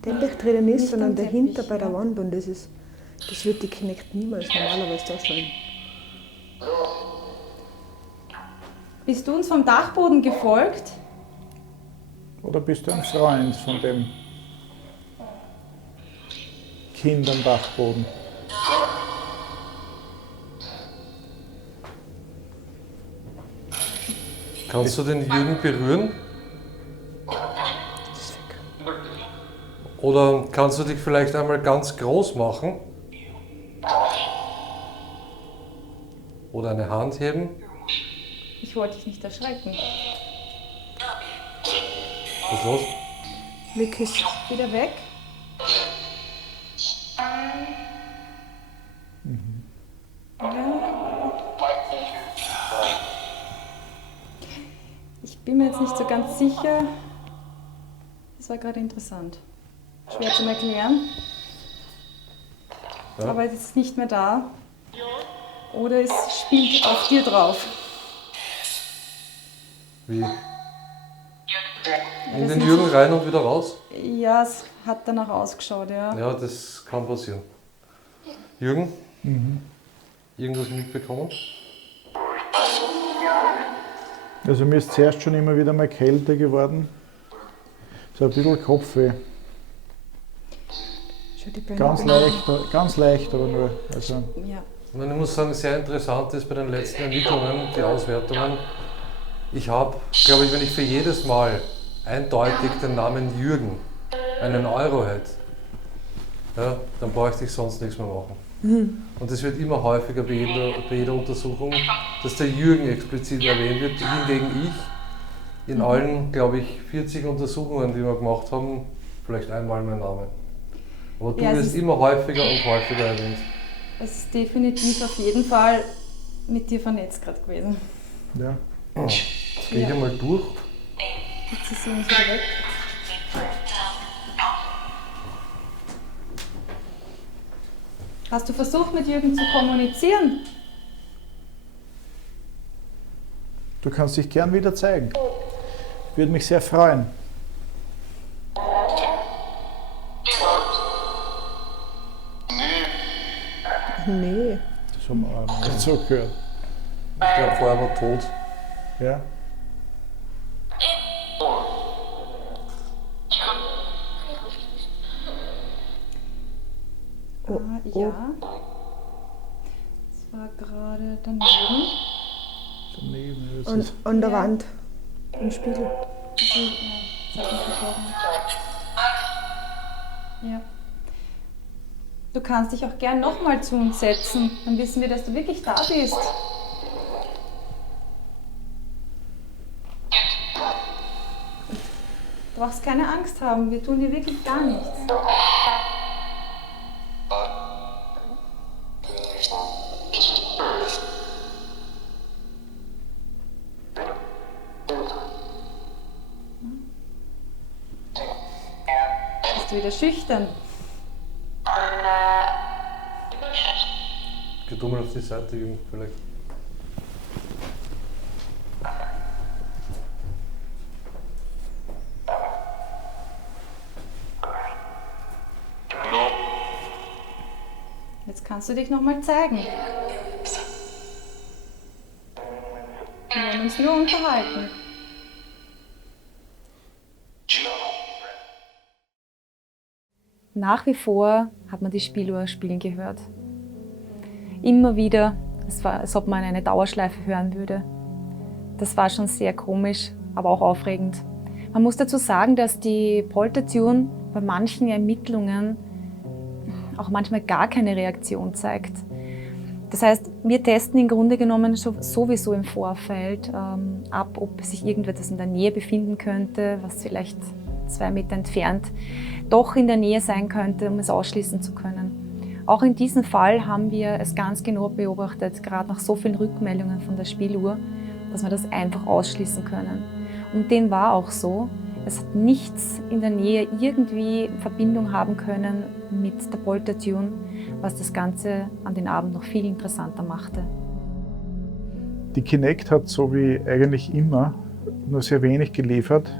Teppich drinnen ist, Nicht sondern am dahinter Teppich, bei der ja. Wand. Und das wird die Kinect niemals normalerweise darstellen. Bist du uns vom Dachboden gefolgt? Oder bist du ein Freund von dem Kind am Dachboden? Kannst du den Jürgen berühren? Das ist weg. Oder kannst du dich vielleicht einmal ganz groß machen? Oder eine Hand heben? Ich wollte dich nicht erschrecken. Was ist los? Weg ist. Wieder weg? Ja. Ich bin mir jetzt nicht so ganz sicher. Das war gerade interessant. Schwer zu erklären. Ja. Aber es ist nicht mehr da. Oder es spielt auf dir drauf. Wie? In das den sind Jürgen rein und wieder raus? Ja, es hat danach ausgeschaut, ja. Ja, das kann passieren. Jürgen? Irgendwas mitbekommen? Also mir ist zuerst schon immer wieder mal kälter geworden. So ein bisschen Kopfweh. Schau die Beine Ganz leicht, aber nur. Also, Ja. Ich meine, ich muss sagen, sehr interessant ist bei den letzten Ermittlungen, die Auswertungen. Ich habe, glaube ich, wenn ich für jedes Mal eindeutig den Namen Jürgen einen Euro hätte, ja, dann bräuchte ich sonst nichts mehr machen. Und es wird immer häufiger bei jeder Untersuchung, dass der Jürgen explizit erwähnt wird, hingegen ich in allen, glaube ich, 40 Untersuchungen, die wir gemacht haben, vielleicht einmal mein Name. Aber du Ja, es wirst ist- immer häufiger und häufiger erwähnt. Es ist definitiv auf jeden Fall mit dir vernetzt gerade gewesen. ja. Jetzt gehe ich Ja. einmal durch. Jetzt ist sie uns wieder weg. Hast du versucht, mit Jürgen zu kommunizieren? Du kannst dich gern wieder zeigen. Würde mich sehr freuen. Nee. Das haben wir auch nicht so gehört. Ich glaube, vorher war tot. Ja? Oh, Ja. Das war gerade daneben. Daneben. Das Und ist, an der Wand. Im Spiegel. Das hat mich verloren. Ja. Du kannst dich auch gern nochmal zu uns setzen. Dann wissen wir, dass du wirklich da bist. Du brauchst keine Angst haben. Wir tun dir wirklich gar nichts. Bist du wieder schüchtern? Geh du mal auf die Seite, Jürgen, vielleicht. Jetzt kannst du dich nochmal zeigen. Wir wollen uns nur unterhalten. nach wie vor hat man die Spieluhr spielen gehört. Immer wieder, es war, als ob man eine Dauerschleife hören würde. Das war schon sehr komisch, aber auch aufregend. Man muss dazu sagen, dass die Poltertune bei manchen Ermittlungen auch manchmal gar keine Reaktion zeigt. Das heißt, wir testen im Grunde genommen sowieso im Vorfeld ab, ob sich irgendetwas in der Nähe befinden könnte, was vielleicht 2 Meter entfernt doch in der Nähe sein könnte, um es ausschließen zu können. Auch in diesem Fall haben wir es ganz genau beobachtet, gerade nach so vielen Rückmeldungen von der Spieluhr, dass wir das einfach ausschließen können. Und dem war auch so. Es hat nichts in der Nähe irgendwie Verbindung haben können mit der Poltertune, was das Ganze an den Abend noch viel interessanter machte. Die Kinect hat so wie eigentlich immer nur sehr wenig geliefert.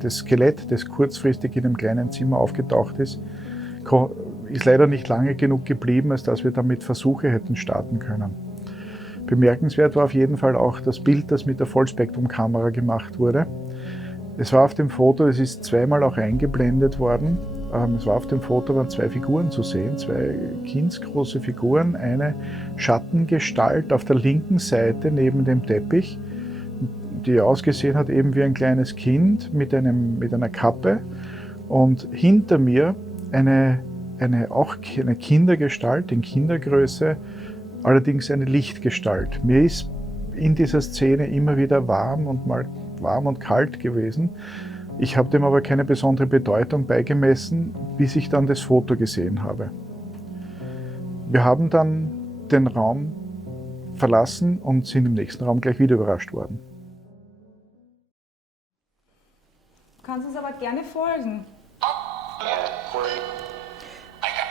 Das Skelett, das kurzfristig in einem kleinen Zimmer aufgetaucht ist, ist leider nicht lange genug geblieben, als dass wir damit Versuche hätten starten können. Bemerkenswert war auf jeden Fall auch das Bild, das mit der Vollspektrumkamera gemacht wurde. Es war auf dem Foto, es ist zweimal auch eingeblendet worden. Es war auf dem Foto, waren 2 Figuren zu sehen, 2 kindsgroße Figuren, eine Schattengestalt auf der linken Seite neben dem Teppich, die ausgesehen hat eben wie ein kleines Kind mit einer Kappe, und hinter mir eine Kindergestalt in Kindergröße, allerdings eine Lichtgestalt. Mir ist in dieser Szene immer wieder warm und kalt gewesen. Ich habe dem aber keine besondere Bedeutung beigemessen, bis ich dann das Foto gesehen habe. Wir haben dann den Raum verlassen und sind im nächsten Raum gleich wieder überrascht worden. Du kannst uns aber gerne folgen.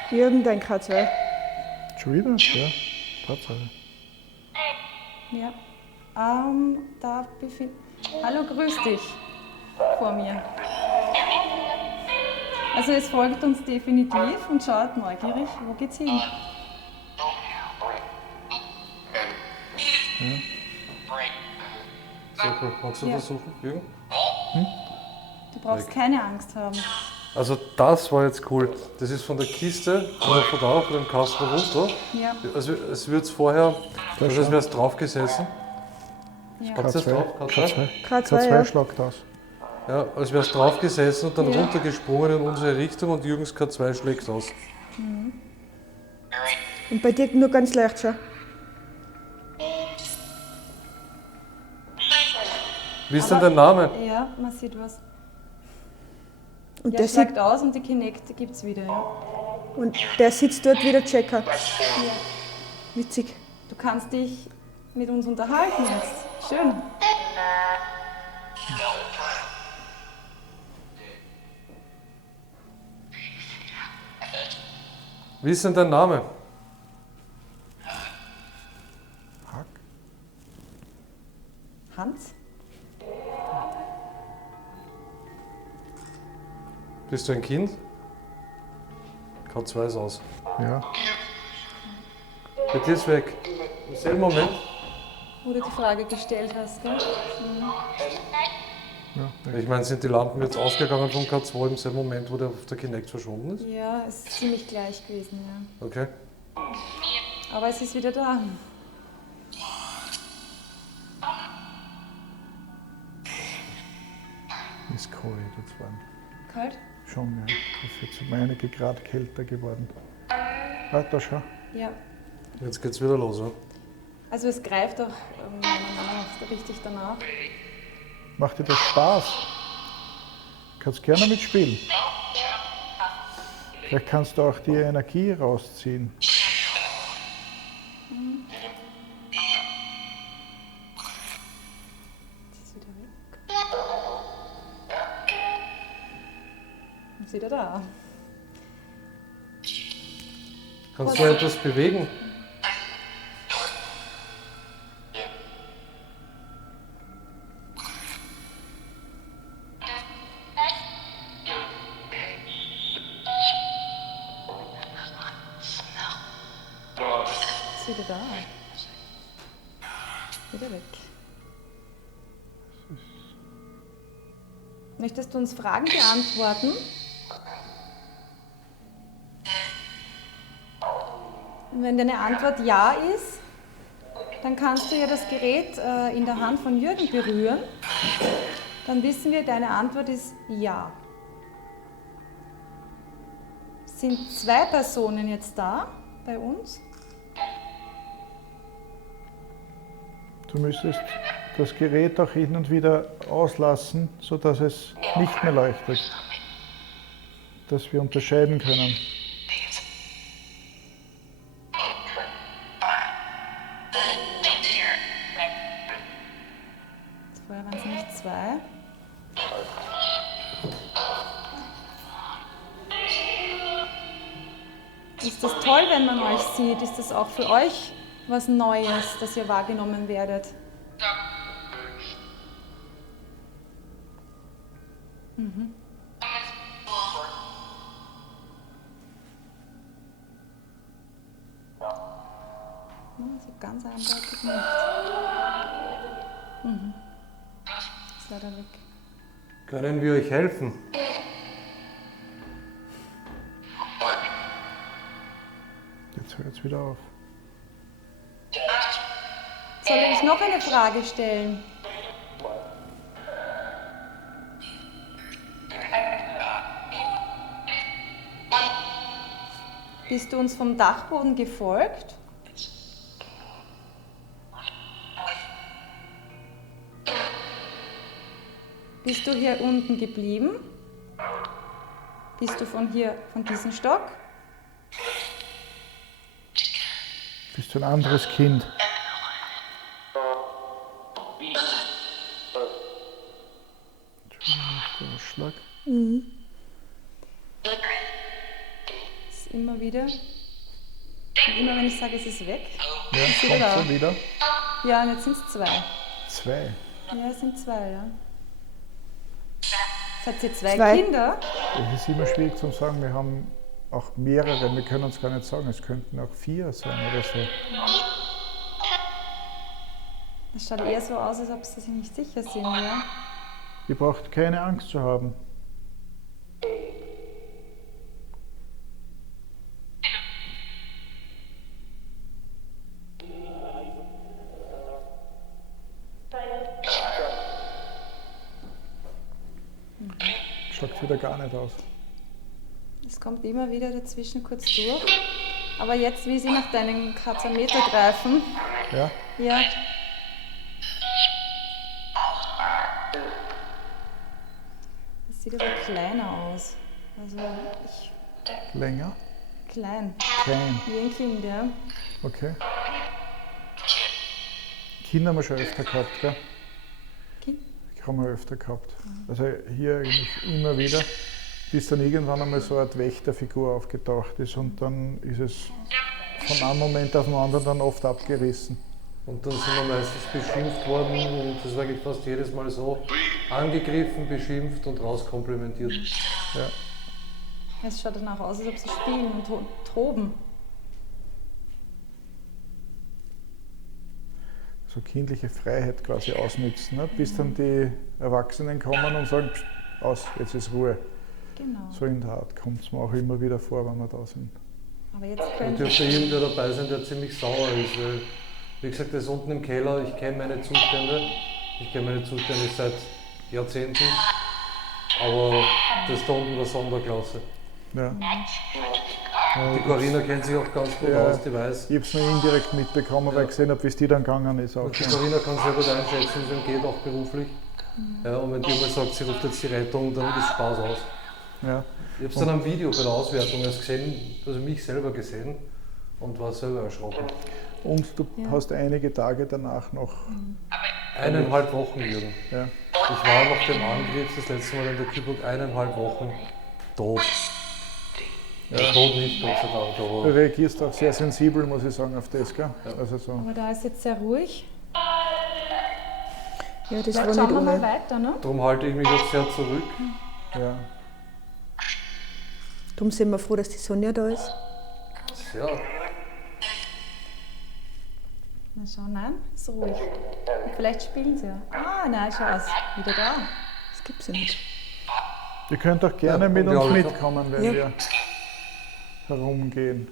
Irgendein K2. Schon wieder? Ja, Tatsache. Ja. Da befindet. Hallo, grüß dich. Vor mir. Also es folgt uns definitiv und schaut neugierig, wo geht's hin? Sehr cool. Magst du Ja. versuchen, Jürgen? Du brauchst keine Angst haben. Also das war jetzt cool. Das ist von der Kiste, von dem Kasten runter. Ja. Also es wird vorher, also es wäre drauf gesessen. Ja. Habt ihr das drauf? K2, ja. K2 schlagt aus. Ja, als wäre es drauf gesessen und dann Ja. runtergesprungen in unsere Richtung und Jürgens K2 schlägt aus. Und bei dir nur ganz leicht schon. Wie ist denn dein Name? Ja, man sieht was. Und, Ja, der, schlägt sitzt, aus und die Kinect gibt's wieder, ja. und der sitzt dort wie der Checker. Witzig. Du kannst dich mit uns unterhalten jetzt. Schön. Wie ist denn dein Name? Hans? Bist du ein Kind? K2 ist aus. Ja. Bei dir ist weg. Im selben Moment. Wo du die Frage gestellt hast, gell? Ich meine, sind die Lampen jetzt ausgegangen vom K2 im selben Moment, wo der auf der Kinect verschwunden ist? Ja, es ist ziemlich gleich gewesen, ja. Okay. Aber es ist wieder da. Ist kalt jetzt worden. Kalt? Schon, ja. Es ist jetzt um einige Grad kälter geworden. Da schau. Ja. Jetzt geht's wieder los, oder? Also es greift auch meiner Meinung nach richtig danach. Macht dir das Spaß? Kannst gerne mitspielen. Vielleicht kannst du auch die Energie rausziehen. Jetzt ist wieder weg. Ist wieder da. Kannst du etwas bewegen? Ist wieder da. Wieder weg. Möchtest du uns Fragen beantworten? Und wenn deine Antwort Ja ist, dann kannst du ja das Gerät in der Hand von Jürgen berühren. Dann wissen wir, deine Antwort ist Ja. Sind 2 Personen jetzt da bei uns? Du müsstest das Gerät auch hin und wieder auslassen, sodass es nicht mehr leuchtet. Dass wir unterscheiden können. Vorher waren es nicht 2. Ist das toll, wenn man euch sieht? Ist das auch für euch was Neues, dass ihr wahrgenommen werdet? So ganz eindeutig nicht. Ist leider weg. Können wir euch helfen? Jetzt hört es wieder auf. Soll ich noch eine Frage stellen? Bist du uns vom Dachboden gefolgt? Bist du hier unten geblieben? Bist du von diesem Stock? Bist du ein anderes Kind? Entschuldigung, Ausschlag. Ist immer wieder. Und immer wenn ich sage, es ist weg. Ja, Ist wieder kommt da. so wieder. Ja, und jetzt sind es 2. 2. Ja, es sind 2, ja. Seid ihr 2 2. Kinder? Es ist immer schwierig zu sagen, wir haben auch mehrere, wir können uns gar nicht sagen, es könnten auch 4 sein oder so. Das schaut eher so aus, als ob sie sich nicht sicher sind, ja? Ihr braucht keine Angst zu haben. Schaut wieder gar nicht aus. Es kommt immer wieder dazwischen kurz durch. Aber jetzt, wie sie nach deinem Katzameter greifen, Ja? ja. Das sieht aber kleiner aus. Also, Länger? klein. Klein. Wie ein Kind, ja. Okay. Kinder haben wir schon öfter gehabt, gell? Kind? Haben wir öfter gehabt. Also hier eigentlich immer wieder, bis dann irgendwann einmal so eine Wächterfigur aufgetaucht ist und dann ist es von einem Moment auf den anderen dann oft abgerissen. Und dann sind wir meistens beschimpft worden und das war eigentlich fast jedes Mal so, angegriffen, beschimpft und rauskomplimentiert. Ja. Es schaut danach aus, als ob sie spielen und toben. So kindliche Freiheit quasi ausnützen, ne? Bis dann die Erwachsenen kommen und sagen, "Psst, aus, jetzt ist Ruhe." Genau. So in der Art kommt es mir auch immer wieder vor, wenn wir da sind. Aber jetzt Und können dürfte irgendwer dabei sein, der ziemlich sauer ist, weil, wie gesagt, das ist unten im Keller, ich kenne meine Zustände. Ich kenne meine Zustände seit Jahrzehnten, aber das da unten war Sonderklasse. Ja. Die Corinna kennt sich auch ganz gut Ja. aus, die weiß. Ich habe es nur indirekt mitbekommen, weil ich gesehen habe, wie es dir dann gegangen ist. Auch. Und die Corinna kann sehr gut einschätzen, wie es ihm geht, auch beruflich. Ja, und wenn die mal sagt, sie ruft jetzt die Rettung, dann ist Spaß aus. Ja. Ich habe es dann am Video bei der Auswertung erst gesehen, also mich selber gesehen und war selber erschrocken. Und du hast einige Tage danach noch. 1,5 Wochen, Jürgen. Ja. Ich war nach dem Angriff das letzte Mal in der Kühlburg 1,5 Wochen tot. Ja. Tot nicht, Gott sei Dank, Du aber reagierst auch sehr sensibel, muss ich sagen, auf das. Gell? Also so. Aber da ist jetzt sehr ruhig. Ja, das Vielleicht war schauen nicht wir mal ohne. weiter, ne? darum halte ich mich jetzt sehr zurück. Ja. Darum sind wir froh, dass die Sonja da ist. Ja, Na schau, nein, ist ruhig. Und vielleicht spielen sie ja. Ah, nein, schau aus. Wieder da. Das gibt's ja nicht. Ihr könnt auch gerne Ja, mit uns unglaublich. mitkommen, wenn Ja. wir herumgehen.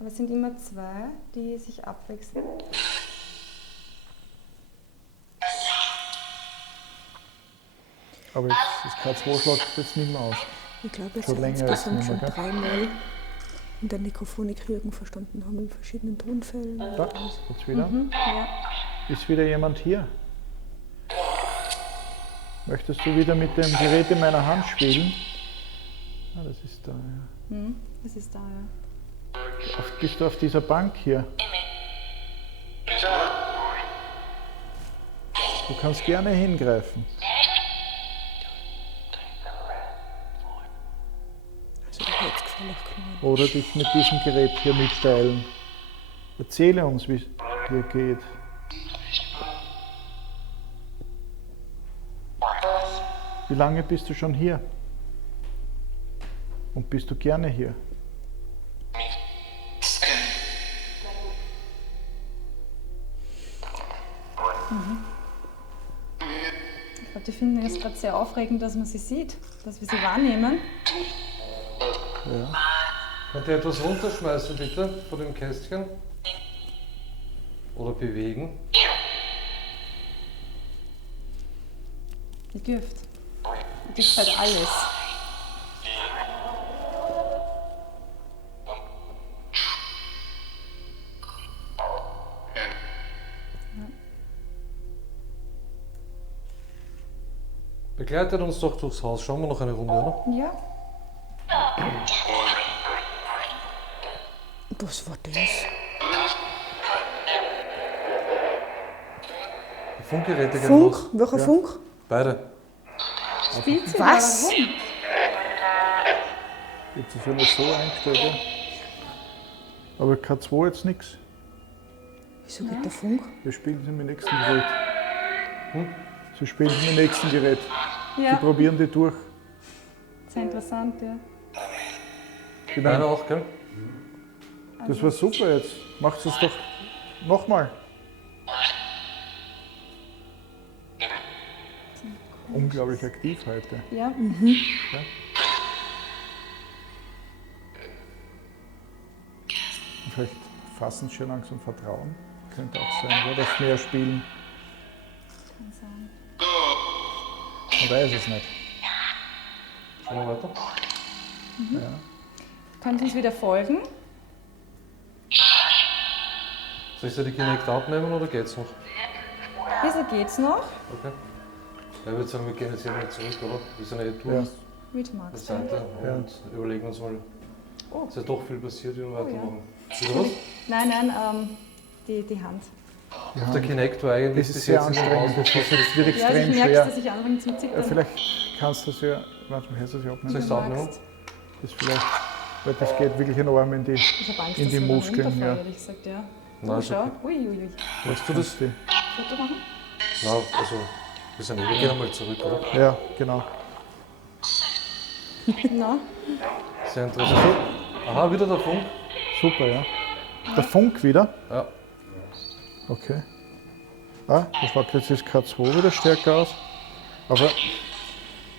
Aber es sind immer zwei, die sich abwechseln. Aber jetzt, das K2 schlägt jetzt nicht mehr aus. Ich glaube, es So sind länger ist es insgesamt nicht schon mehr, gell? 3-mal in der Nekrophonik Rügen verstanden haben, in verschiedenen Tonfällen. Da, jetzt wieder. Ja. Ist wieder jemand hier? Möchtest du wieder mit dem Gerät in meiner Hand spielen? Ah, das ist da, ja. Das ist da, ja. Bist du auf dieser Bank hier? Du kannst gerne hingreifen. Also da hätte es gefallen gekommen. Oder dich mit diesem Gerät hier mitteilen. Erzähle uns, wie es dir geht. Wie lange bist du schon hier? Und bist du gerne hier? Ich glaube, die finden es gerade sehr aufregend, dass man sie sieht, dass wir sie wahrnehmen. Ja. Könnt ihr etwas runterschmeißen, bitte, von dem Kästchen? Oder bewegen? Ihr dürft. Ihr dürft halt alles. Begleitet uns doch durchs Haus. Schauen wir noch eine Runde, oder? Ja. Was war das? Die Funkgeräte gehen Funk? los. Welcher Ja. Funk? Beide. Spielt sie Was? da rum? Jetzt ist ja nicht so eingestellt. Ja. Aber K2 jetzt nichts. Wieso geht der Funk? Wir spielen sie mit dem nächsten Gerät. Sie spielen sie mit dem nächsten Gerät. Sie Ja, probieren die durch. sehr interessant, ja. Wie Beide lange? auch, gell? Das war super jetzt. Macht es doch nochmal. Unglaublich aktiv heute. Ja, Vielleicht fassen sie schon langsam Vertrauen. Könnte auch sein, oder? Dass mehr spielen. kann sein. Man weiß es nicht. Schauen wir weiter. Könnt ihr uns wieder folgen? Soll ich so die Kinect abnehmen oder geht's noch? Wieso geht's noch? Okay. Ja, ich würde sagen, wir gehen jetzt hier mal zurück, oder? Wir sind ja eh durch Ja. Wie du der magst. Seite Ja. und überlegen uns mal. Oh. Es ist ja doch viel passiert, wie wir ja. weitermachen. Wieder was? Nein, die Hand. Auf der Kinect war eigentlich Das ist bis sehr jetzt in dem Haus anstrengend. Das noch ist jetzt wird Ja, also extrem ich merke, schwer. dass ich anfange zum Zittern. Vielleicht kannst du es ja. Warte mal, hörst du es Soll abnehmen? ich es abnehmen? Das vielleicht, weil das geht wirklich enorm in die. Ich habe Angst, In dass die wir dann Muskeln, runterfallen, ja. ehrlich gesagt, ja. Nein, Oh, ist schau. okay. Uiuiui. Willst du das? Die, Foto machen? Nein, also wir sind wir gehen einmal zurück, oder? ja, genau. Na, Sehr interessant. Aha, wieder der Funk. Super, ja. Der Funk wieder. Ja. Okay. Ah, das schaut jetzt das K2 wieder stärker aus. Aber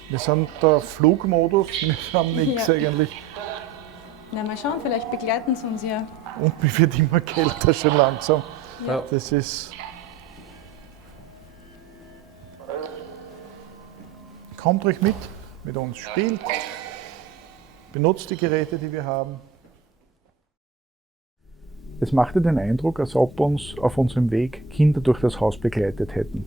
wir sind da Flugmodus, wir haben nichts Ja. eigentlich. na, mal schauen, vielleicht begleiten sie uns ja. Und mir wird immer kälter schon langsam. Ja. Das ist. Kommt ruhig mit uns, spielt, benutzt die Geräte, die wir haben. Es machte den Eindruck, als ob uns auf unserem Weg Kinder durch das Haus begleitet hätten.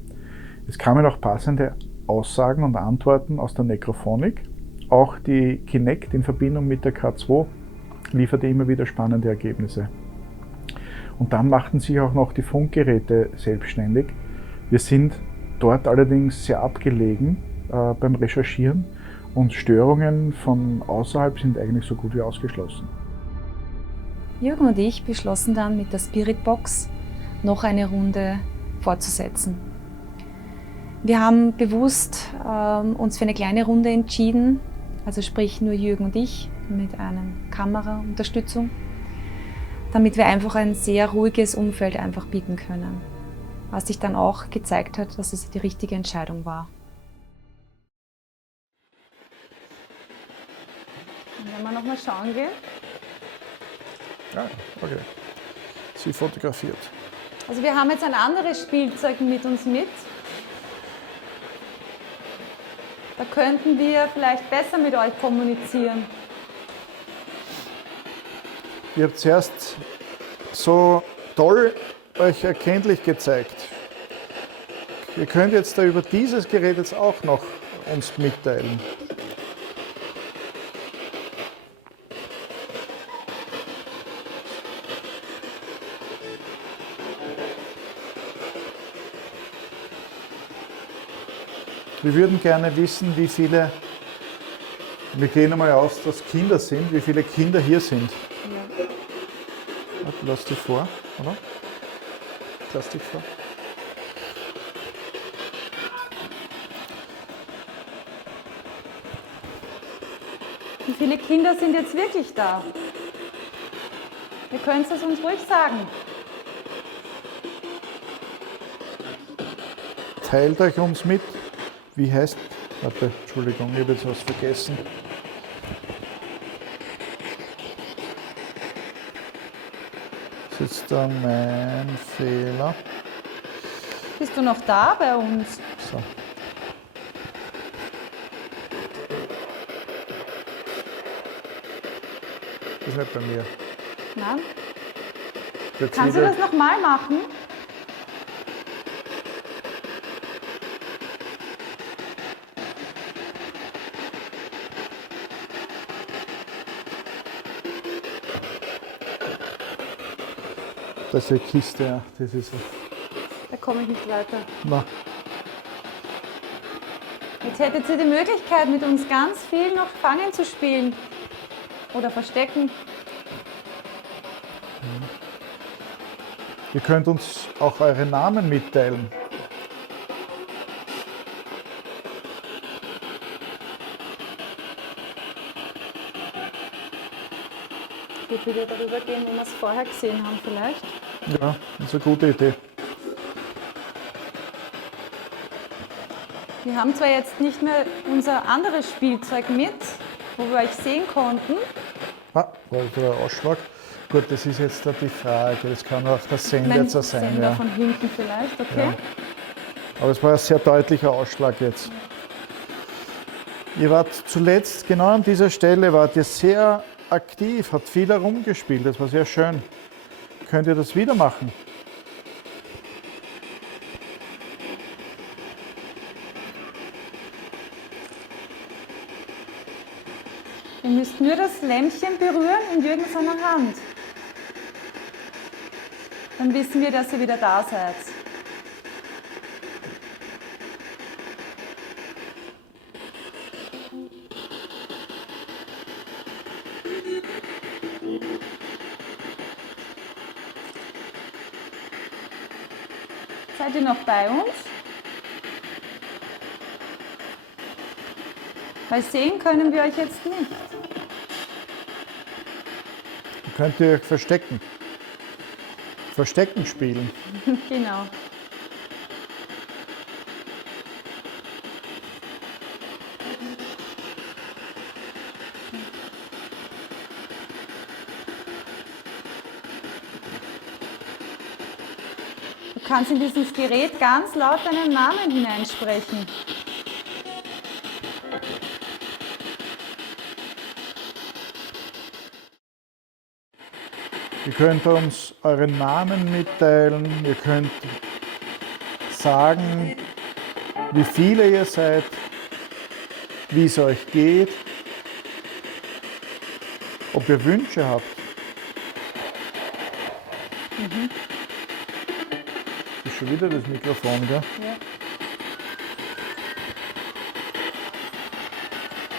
Es kamen auch passende Aussagen und Antworten aus der Nekrophonik. Auch die Kinect in Verbindung mit der K2 lieferte immer wieder spannende Ergebnisse. Und dann machten sich auch noch die Funkgeräte selbstständig. Wir sind dort allerdings sehr abgelegen beim Recherchieren und Störungen von außerhalb sind eigentlich so gut wie ausgeschlossen. Jürgen und ich beschlossen dann mit der Spiritbox noch eine Runde fortzusetzen. Wir haben bewusst uns für eine kleine Runde entschieden, also sprich nur Jürgen und ich mit einer Kameraunterstützung, damit wir einfach ein sehr ruhiges Umfeld einfach bieten können. Was sich dann auch gezeigt hat, dass es die richtige Entscheidung war. Und wenn wir nochmal schauen gehen. Ah, okay. Sie fotografiert. Also wir haben jetzt ein anderes Spielzeug mit uns mit. Da könnten wir vielleicht besser mit euch kommunizieren. Ihr habt zuerst so toll euch erkenntlich gezeigt. Ihr könnt jetzt da über dieses Gerät jetzt auch noch uns mitteilen. Wir würden gerne wissen, wie viele, wir gehen einmal aus, dass Kinder sind, wie viele Kinder hier sind. Ja. Warte, lass dich vor, oder? Lass dich vor. Wie viele Kinder sind jetzt wirklich da? Ihr könnt es uns ruhig sagen. Teilt euch uns mit. Wie heißt, warte, Entschuldigung, ich habe jetzt was vergessen. Das ist jetzt da mein Fehler. Bist du noch da bei uns? So. Das ist nicht bei mir. Nein? Der Kannst du Zwiebel- das nochmal machen? Das ist eine Kiste, ja. Das ist so. Da komme ich nicht weiter. Na, Jetzt hättet ihr die Möglichkeit, mit uns ganz viel noch Fangen zu spielen. Oder Verstecken. ihr könnt uns auch eure Namen mitteilen. Ich würde wieder darüber gehen, wo wir es vorher gesehen haben vielleicht. Ja, das ist eine gute Idee. Wir haben zwar jetzt nicht mehr unser anderes Spielzeug mit, wo wir euch sehen konnten. Ah, war wieder ein Ausschlag. Gut, das ist jetzt da die Frage. Das kann auch der Sender Mein jetzt sein. Sender Ja. von hinten vielleicht, okay? Ja. Aber es war ein sehr deutlicher Ausschlag jetzt. Ihr wart zuletzt, genau an dieser Stelle, wart ihr sehr aktiv, habt viel herumgespielt, das war sehr schön. Könnt ihr das wieder machen? Ihr müsst nur das Lämpchen berühren in Jürgen seiner Hand. Dann wissen wir, dass ihr wieder da seid. Seid ihr noch bei uns? Weil sehen können wir euch jetzt nicht. Könnt ihr euch verstecken? Verstecken spielen. Genau. Du kannst in dieses Gerät ganz laut deinen Namen hineinsprechen. Ihr könnt uns euren Namen mitteilen, ihr könnt sagen, wie viele ihr seid, wie es euch geht, ob ihr Wünsche habt. Das ist schon wieder das Mikrofon, gell? Ja.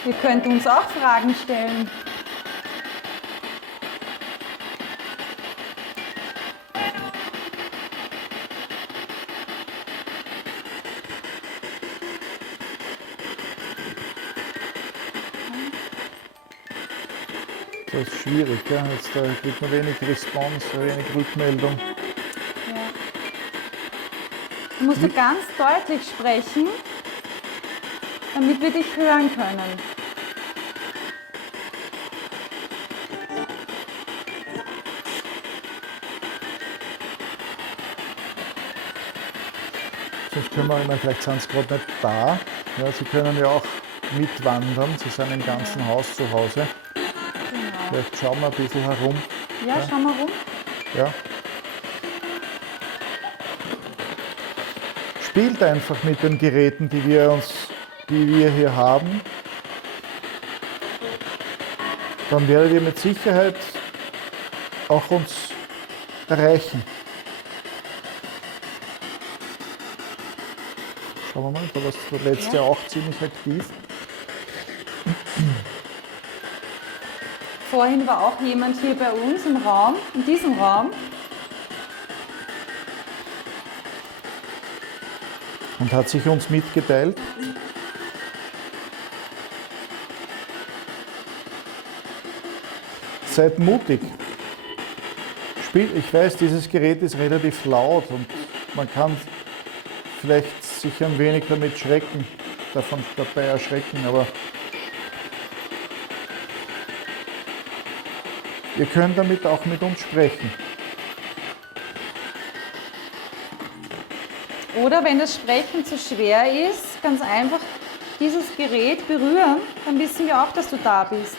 Ihr könnt uns auch Fragen stellen. Das ist schwierig, gell? Jetzt kriegt man wenig Response, wenig Rückmeldung. Ja. Du musst du ganz deutlich sprechen, damit wir dich hören können. sonst können wir, ich meine, vielleicht sind sie gerade nicht da. Ja, sie können ja auch mitwandern, sie sind im ganzen Haus zu Hause. Genau. Vielleicht schauen wir ein bisschen herum. Ja, schau mal rum. Ja. Spielt einfach mit den Geräten, die wir hier haben. Dann werdet ihr mit Sicherheit auch uns erreichen. Schauen wir mal, da war das letzte auch ziemlich aktiv. Vorhin war auch jemand hier bei uns im Raum, in diesem Raum. Und hat sich uns mitgeteilt. Seid mutig. Ich weiß, dieses Gerät ist relativ laut und man kann vielleicht sich ein wenig dabei erschrecken, aber ihr könnt damit auch mit uns sprechen. Oder wenn das Sprechen zu schwer ist, ganz einfach dieses Gerät berühren, dann wissen wir auch, dass du da bist.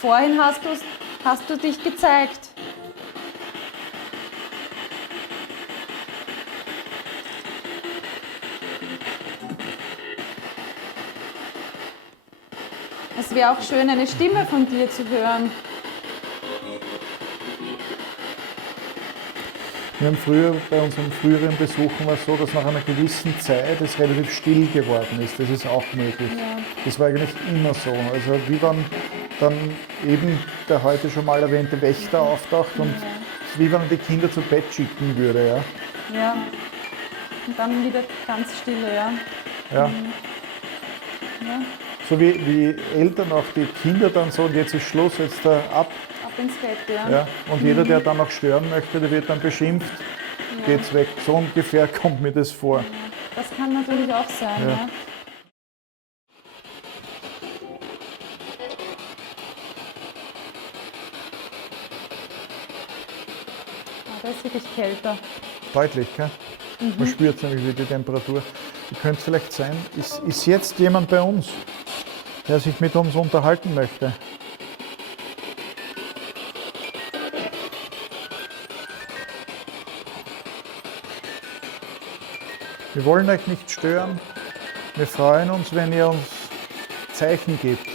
Vorhin hast du dich gezeigt. Es wäre auch schön, eine Stimme von dir zu hören. Wir haben früher bei unseren früheren Besuchen war es so, dass nach einer gewissen Zeit es relativ still geworden ist. Das ist auch möglich. Ja. Das war eigentlich immer so. Also wie wenn dann eben der heute schon mal erwähnte Wächter auftaucht und wie wenn man die Kinder zu Bett schicken würde. Ja. Ja. Und dann wieder ganz stille, ja. Ja. Ja. So wie Eltern auch die Kinder dann so, und jetzt ist Schluss, jetzt da ab. Ab ins Bett, ja. Ja. Und jeder, der dann noch stören möchte, der wird dann beschimpft. Geht's weg. So ungefähr kommt mir das vor. Das kann natürlich auch sein, Ja. ja. Ah, da ist wirklich kälter. Deutlich, gell? Man spürt nämlich wie die Temperatur. Wie könnte es vielleicht sein, ist jetzt jemand bei uns, der sich mit uns unterhalten möchte? Wir wollen euch nicht stören. Wir freuen uns, wenn ihr uns Zeichen gebt.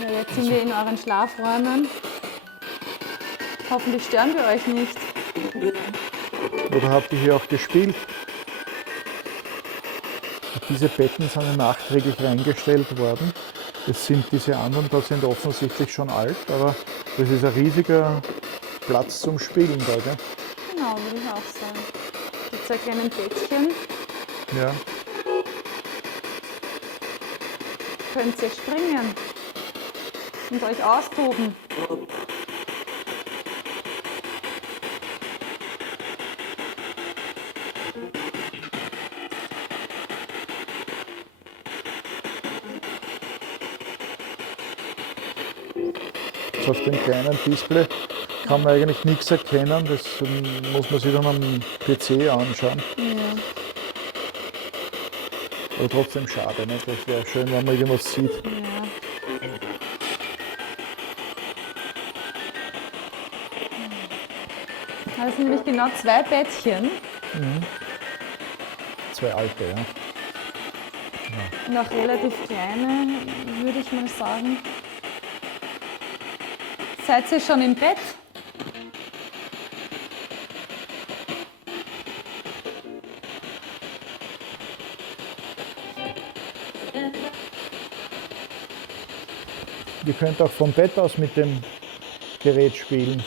Ja, jetzt sind wir in euren Schlafräumen. Hoffentlich stören wir euch nicht. Oder habt ihr hier auch gespielt? Diese Betten sind ja nachträglich reingestellt worden. Diese anderen da sind offensichtlich schon alt, aber das ist ein riesiger Platz zum Spielen da, gell? Genau, würde ich auch sagen. Mit so kleinen Bettchen Ja. könnt ihr springen und euch austoben. So auf dem kleinen Display kann man eigentlich nichts erkennen, das muss man sich dann am PC anschauen. Ja. Aber trotzdem schade, ne? Das wäre schön, wenn man irgendwas sieht. Ja. Das sind nämlich genau 2 Bettchen. Zwei alte, ja. Noch relativ kleine, würde ich mal sagen. Seid ihr schon im Bett? Ihr könnt auch vom Bett aus mit dem Gerät spielen.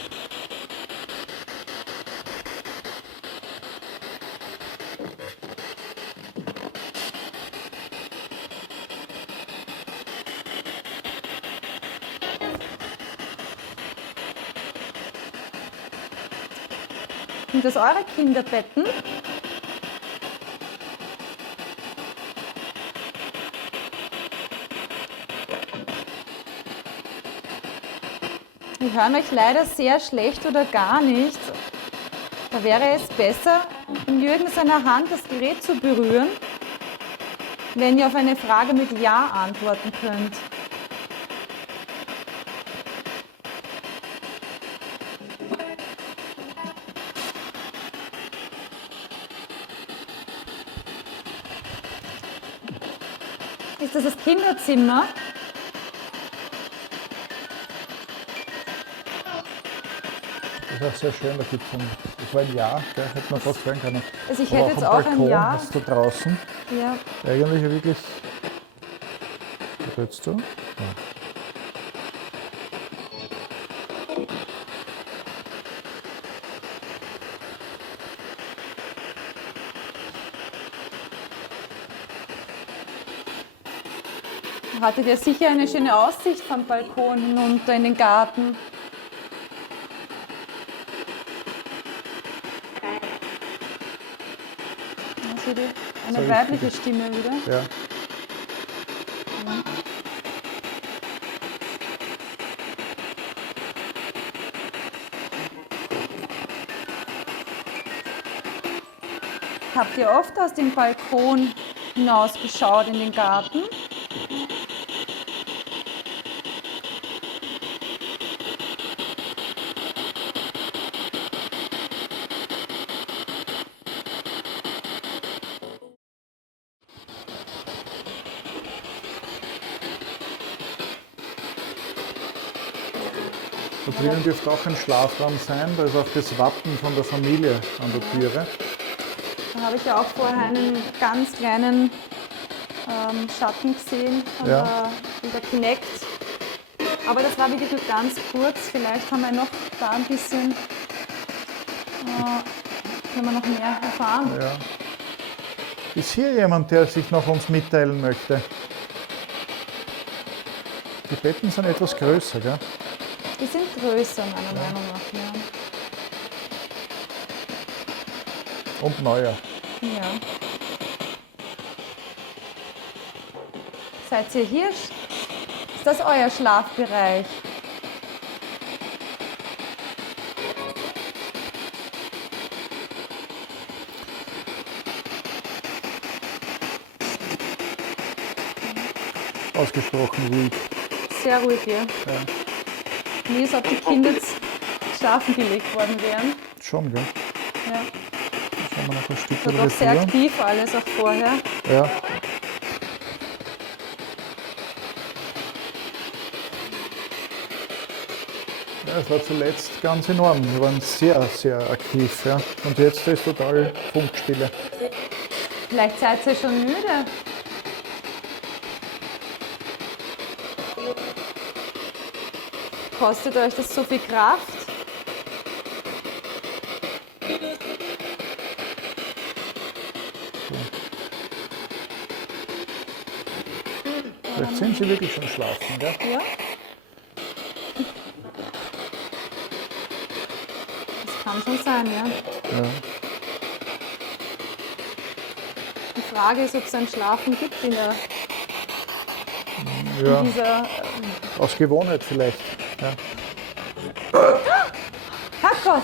Sind das eure Kinderbetten? Wir hören euch leider sehr schlecht oder gar nicht. Da wäre es besser, in Jürgen seiner Hand das Gerät zu berühren, wenn ihr auf eine Frage mit Ja antworten könnt. Ist das das Kinderzimmer? Das ist auch sehr schön, da gibt es das war ein Ja, gell? Hätte man fast hören können. Also ich Aber hätte jetzt am auch Balkon ein Ja. hast du draußen Ja. eigentlich wirklich. Was willst du? Ja. Hattet ihr sicher eine schöne Aussicht vom Balkon hinunter in den Garten. Also eine So weibliche richtig. Stimme wieder. Ja. Habt ihr oft aus dem Balkon hinausgeschaut in den Garten? Da drinnen dürfte auch ein Schlafraum sein, da ist auch das Wappen von der Familie an der Türe. Da habe ich ja auch vorher einen ganz kleinen Schatten gesehen von der Kinect. Aber das war wirklich nur ganz kurz. Vielleicht haben wir noch da ein bisschen, können wir noch mehr erfahren. Ja. Ist hier jemand, der sich noch uns mitteilen möchte? Die Betten sind etwas größer, gell? Die sind größer, meiner Meinung nach. Ja. Und neuer. Ja. Seid ihr hier? Ist das euer Schlafbereich? Ausgesprochen ruhig. Sehr ruhig hier. Ja. Wie als ob die Kinder jetzt schlafen gelegt worden wären. Schon, gell? Ja. Schauen wir noch ein Stück War doch sehr rüber. aktiv alles auch vorher. Ja. Ja, es war zuletzt ganz enorm. Wir waren sehr, sehr aktiv. Ja. Und jetzt ist total Funkstille. Vielleicht seid ihr schon müde. Kostet euch das so viel Kraft? Vielleicht sind sie wirklich schon schlafen, gell? Ja. Das kann schon sein, ja. Ja. Die Frage ist, ob es ein Schlafen gibt in Ja, dieser. aus Gewohnheit vielleicht. Ja. Herrgott!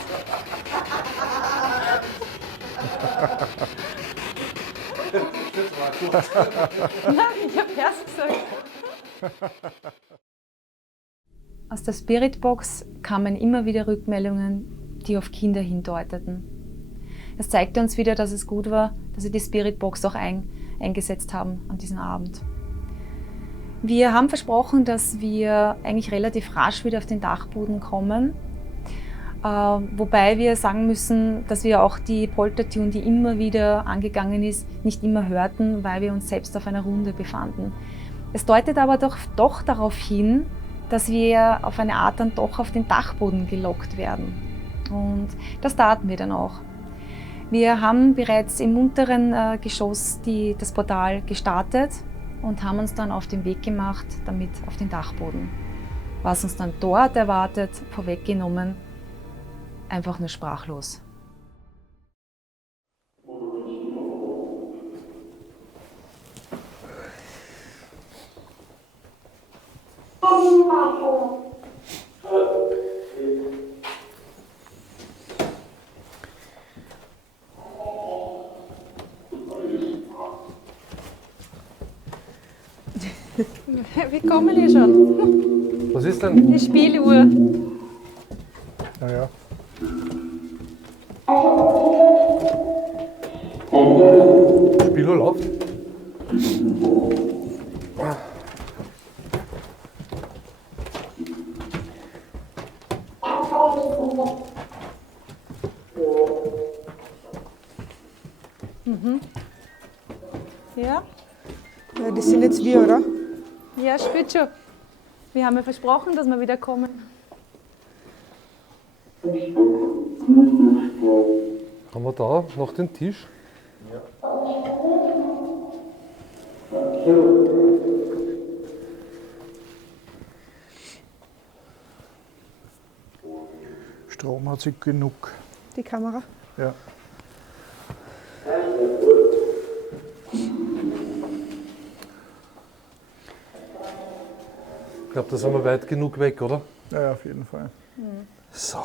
Nein, ich habe erst gesagt. Aus der Spiritbox kamen immer wieder Rückmeldungen, die auf Kinder hindeuteten. Das zeigte uns wieder, dass es gut war, dass sie die Spiritbox auch eingesetzt haben an diesem Abend. Wir haben versprochen, dass wir eigentlich relativ rasch wieder auf den Dachboden kommen. Wobei wir sagen müssen, dass wir auch die Poltertune, die immer wieder angegangen ist, nicht immer hörten, weil wir uns selbst auf einer Runde befanden. Es deutet aber doch darauf hin, dass wir auf eine Art dann doch auf den Dachboden gelockt werden. Und das taten wir dann auch. Wir haben bereits im unteren Geschoss das Portal gestartet und haben uns dann auf den Weg gemacht, damit auf den Dachboden. Was uns dann dort erwartet, vorweggenommen, einfach nur sprachlos. Wir kommen hier schon. Was ist denn? Die Spieluhr. Naja. Spieluhr läuft. Ja? Ja, das sind jetzt wir, oder? Ja, spürt schon. Wir haben ja versprochen, dass wir wieder kommen. Haben wir da noch den Tisch? Strom hat sich genug. Die Kamera. Ja. Ich glaube, da sind wir weit genug weg, oder? Ja, auf jeden Fall. So.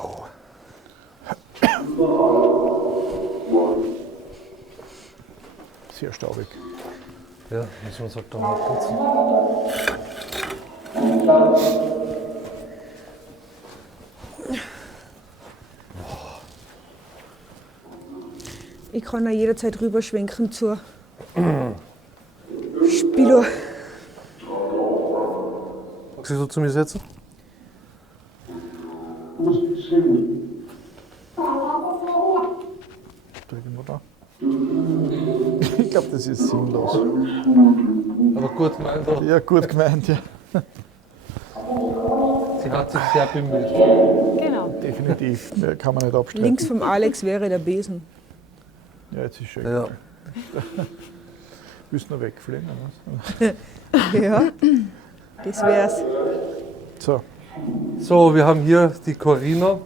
Sehr staubig. Ja, müssen wir uns halt da abputzen. Ich kann auch jederzeit rüberschwenken zur Spieluhr. Magst du so zu mir setzen? Drücken wir da. Ich glaube, das ist sinnlos. Aber gut gemeint, oder? Ja, gut gemeint, ja. Sie hat sich sehr bemüht. Genau. Definitiv. Ja, kann man nicht abstreiten. Links vom Alex wäre der Besen. Ja, jetzt ist schön. Ja. Willst du noch wegfliegen? Oder was? Ja, das wär's. So, So, wir haben hier die Corinna,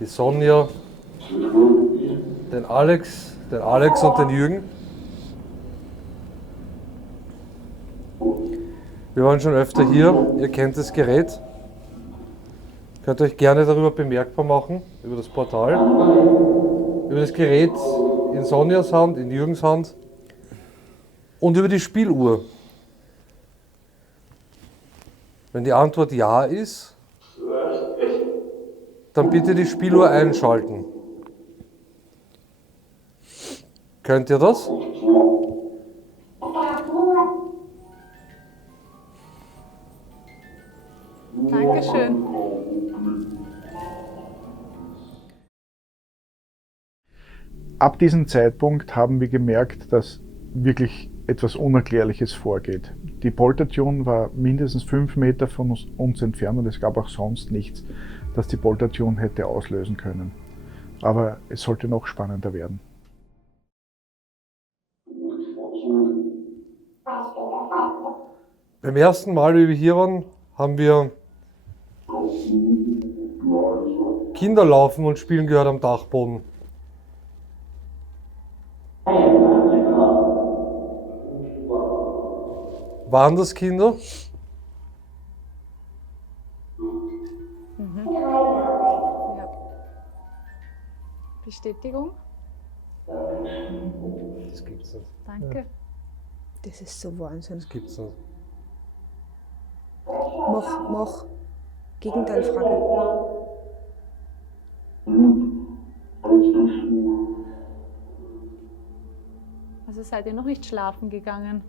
die Sonja, den Alex und den Jürgen. Wir waren schon öfter hier, ihr kennt das Gerät. Könnt euch gerne darüber bemerkbar machen, über das Portal, über das Gerät in Sonjas Hand, in Jürgens Hand und über die Spieluhr. Wenn die Antwort ja ist, dann bitte die Spieluhr einschalten. Könnt ihr das? Dankeschön. ab diesem Zeitpunkt haben wir gemerkt, dass wirklich etwas Unerklärliches vorgeht. Die Poltertune war mindestens 5 Meter von uns entfernt und es gab auch sonst nichts, das die Poltertune hätte auslösen können. Aber es sollte noch spannender werden. Beim ersten Mal, wie wir hier waren, haben wir Kinder laufen und spielen gehört am Dachboden. Waren das Kinder? Ja. Bestätigung? Das gibt's nicht. Danke. Das ist so Wahnsinn. Das gibt's nicht. Mach. Gegenteilfrage. Also seid ihr noch nicht schlafen gegangen?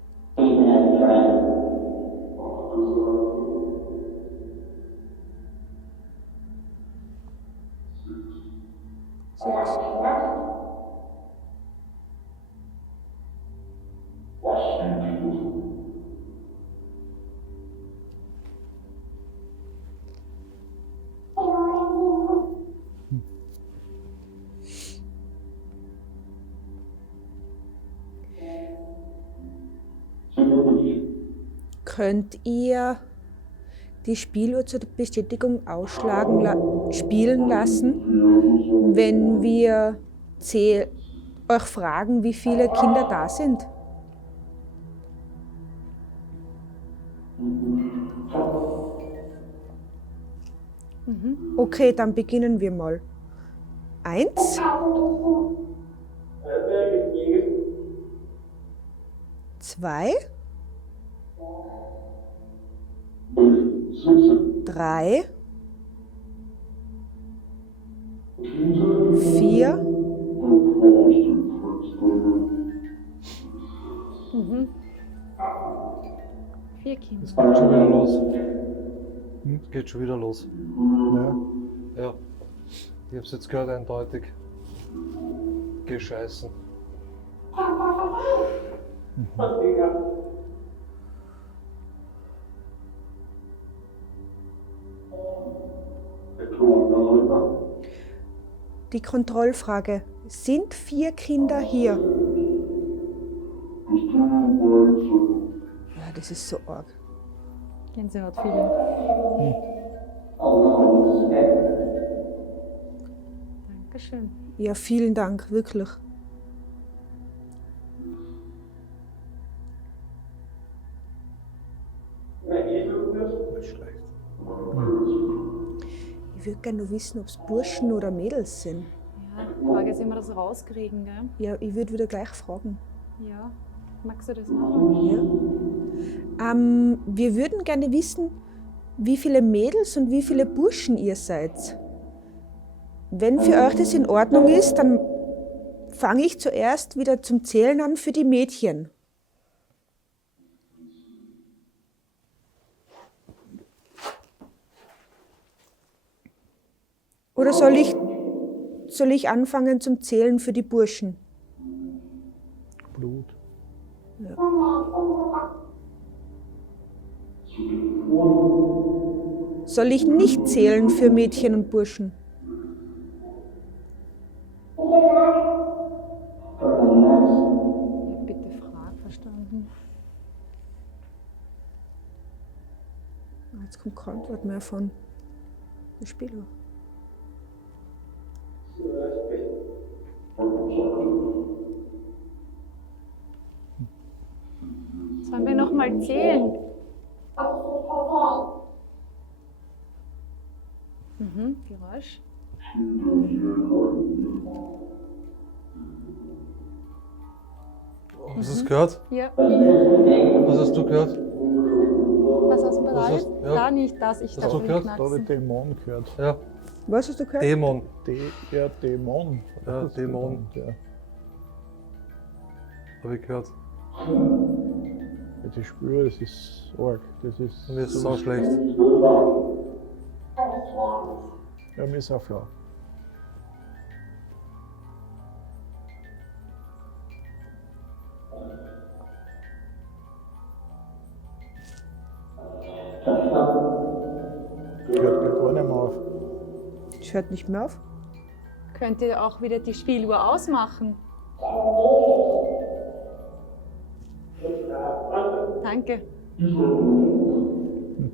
Könnt ihr die Spieluhr zur Bestätigung spielen lassen, wenn wir euch fragen, wie viele Kinder da sind? Okay, dann beginnen wir mal. 1. 2. 3, 4, Vier Kinder. Es geht schon wieder los. Es geht schon wieder los. Ja. Ja. Ich hab's jetzt gehört, eindeutig. Gescheißen. die Kontrollfrage. Sind 4 Kinder hier? Ja, das ist so arg. Gänsehautfeeling. Dankeschön. Ja, vielen Dank, wirklich. Nicht schlecht. Ich würde gerne noch wissen, ob es Burschen oder Mädels sind. Ja, die Frage ist, wie wir das rauskriegen, gell? Ja, ich würde wieder gleich fragen. Ja. Magst du das machen? Ja. Wir würden gerne wissen, wie viele Mädels und wie viele Burschen ihr seid. Wenn für euch das in Ordnung ist, dann fange ich zuerst wieder zum Zählen an für die Mädchen. Oder soll ich anfangen zum Zählen für die Burschen? Blut. Soll ich nicht zählen für Mädchen und Burschen? Ja, bitte frag, verstanden. Jetzt kommt keine Antwort mehr von dem Spieler. Sollen wir noch mal zählen? Geräusch. Hast du es gehört? Ja. Was hast du gehört? Was aus dem Bereich? hast- ja. Da nicht, das ich Hast darf du nicht gehört? Da habe ich knacksen. Dämon gehört. Ja, Was hast du gehört? Dämon. Dämon. Ja, Dämon. Ja. Habe ich gehört. Ich spüre, es ist arg. Das ist Mir ist so schlecht. Ja, mir ist auch flau. Hört mir gar nicht mehr auf. Es hört nicht mehr auf. Könnt ihr auch wieder die Spieluhr ausmachen? Danke. Mir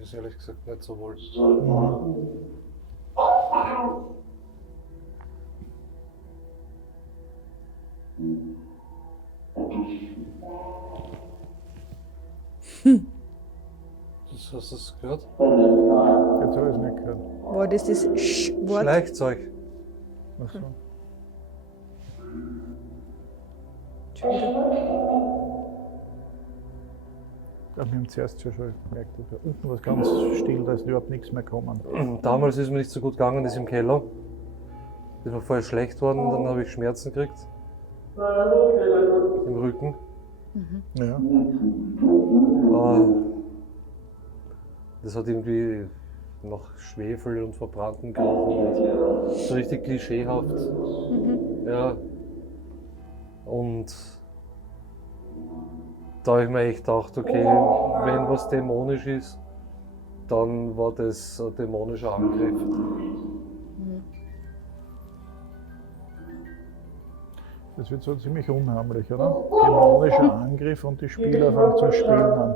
ist ehrlich gesagt nicht so wohl. Hast du es gehört? Jetzt habe ich es nicht gehört. War das das Sch-Wort? Schleichzeug. Ach so. Ja, wir haben zuerst schon gemerkt, dass da unten was ganz still, da ist überhaupt nichts mehr gekommen. Damals ist mir nicht so gut gegangen, das im Keller. Das war voll schlecht worden, dann habe ich Schmerzen gekriegt. Im Rücken. Ja. Aber das hat irgendwie nach Schwefel und Verbrannten gerochen. Und so richtig klischeehaft. Ja. Und da habe ich mir echt gedacht, okay, wenn was dämonisch ist, dann war das ein dämonischer Angriff. Das wird so ziemlich unheimlich, oder? Dämonischer Angriff und die Spieler fangen zum Spielen an.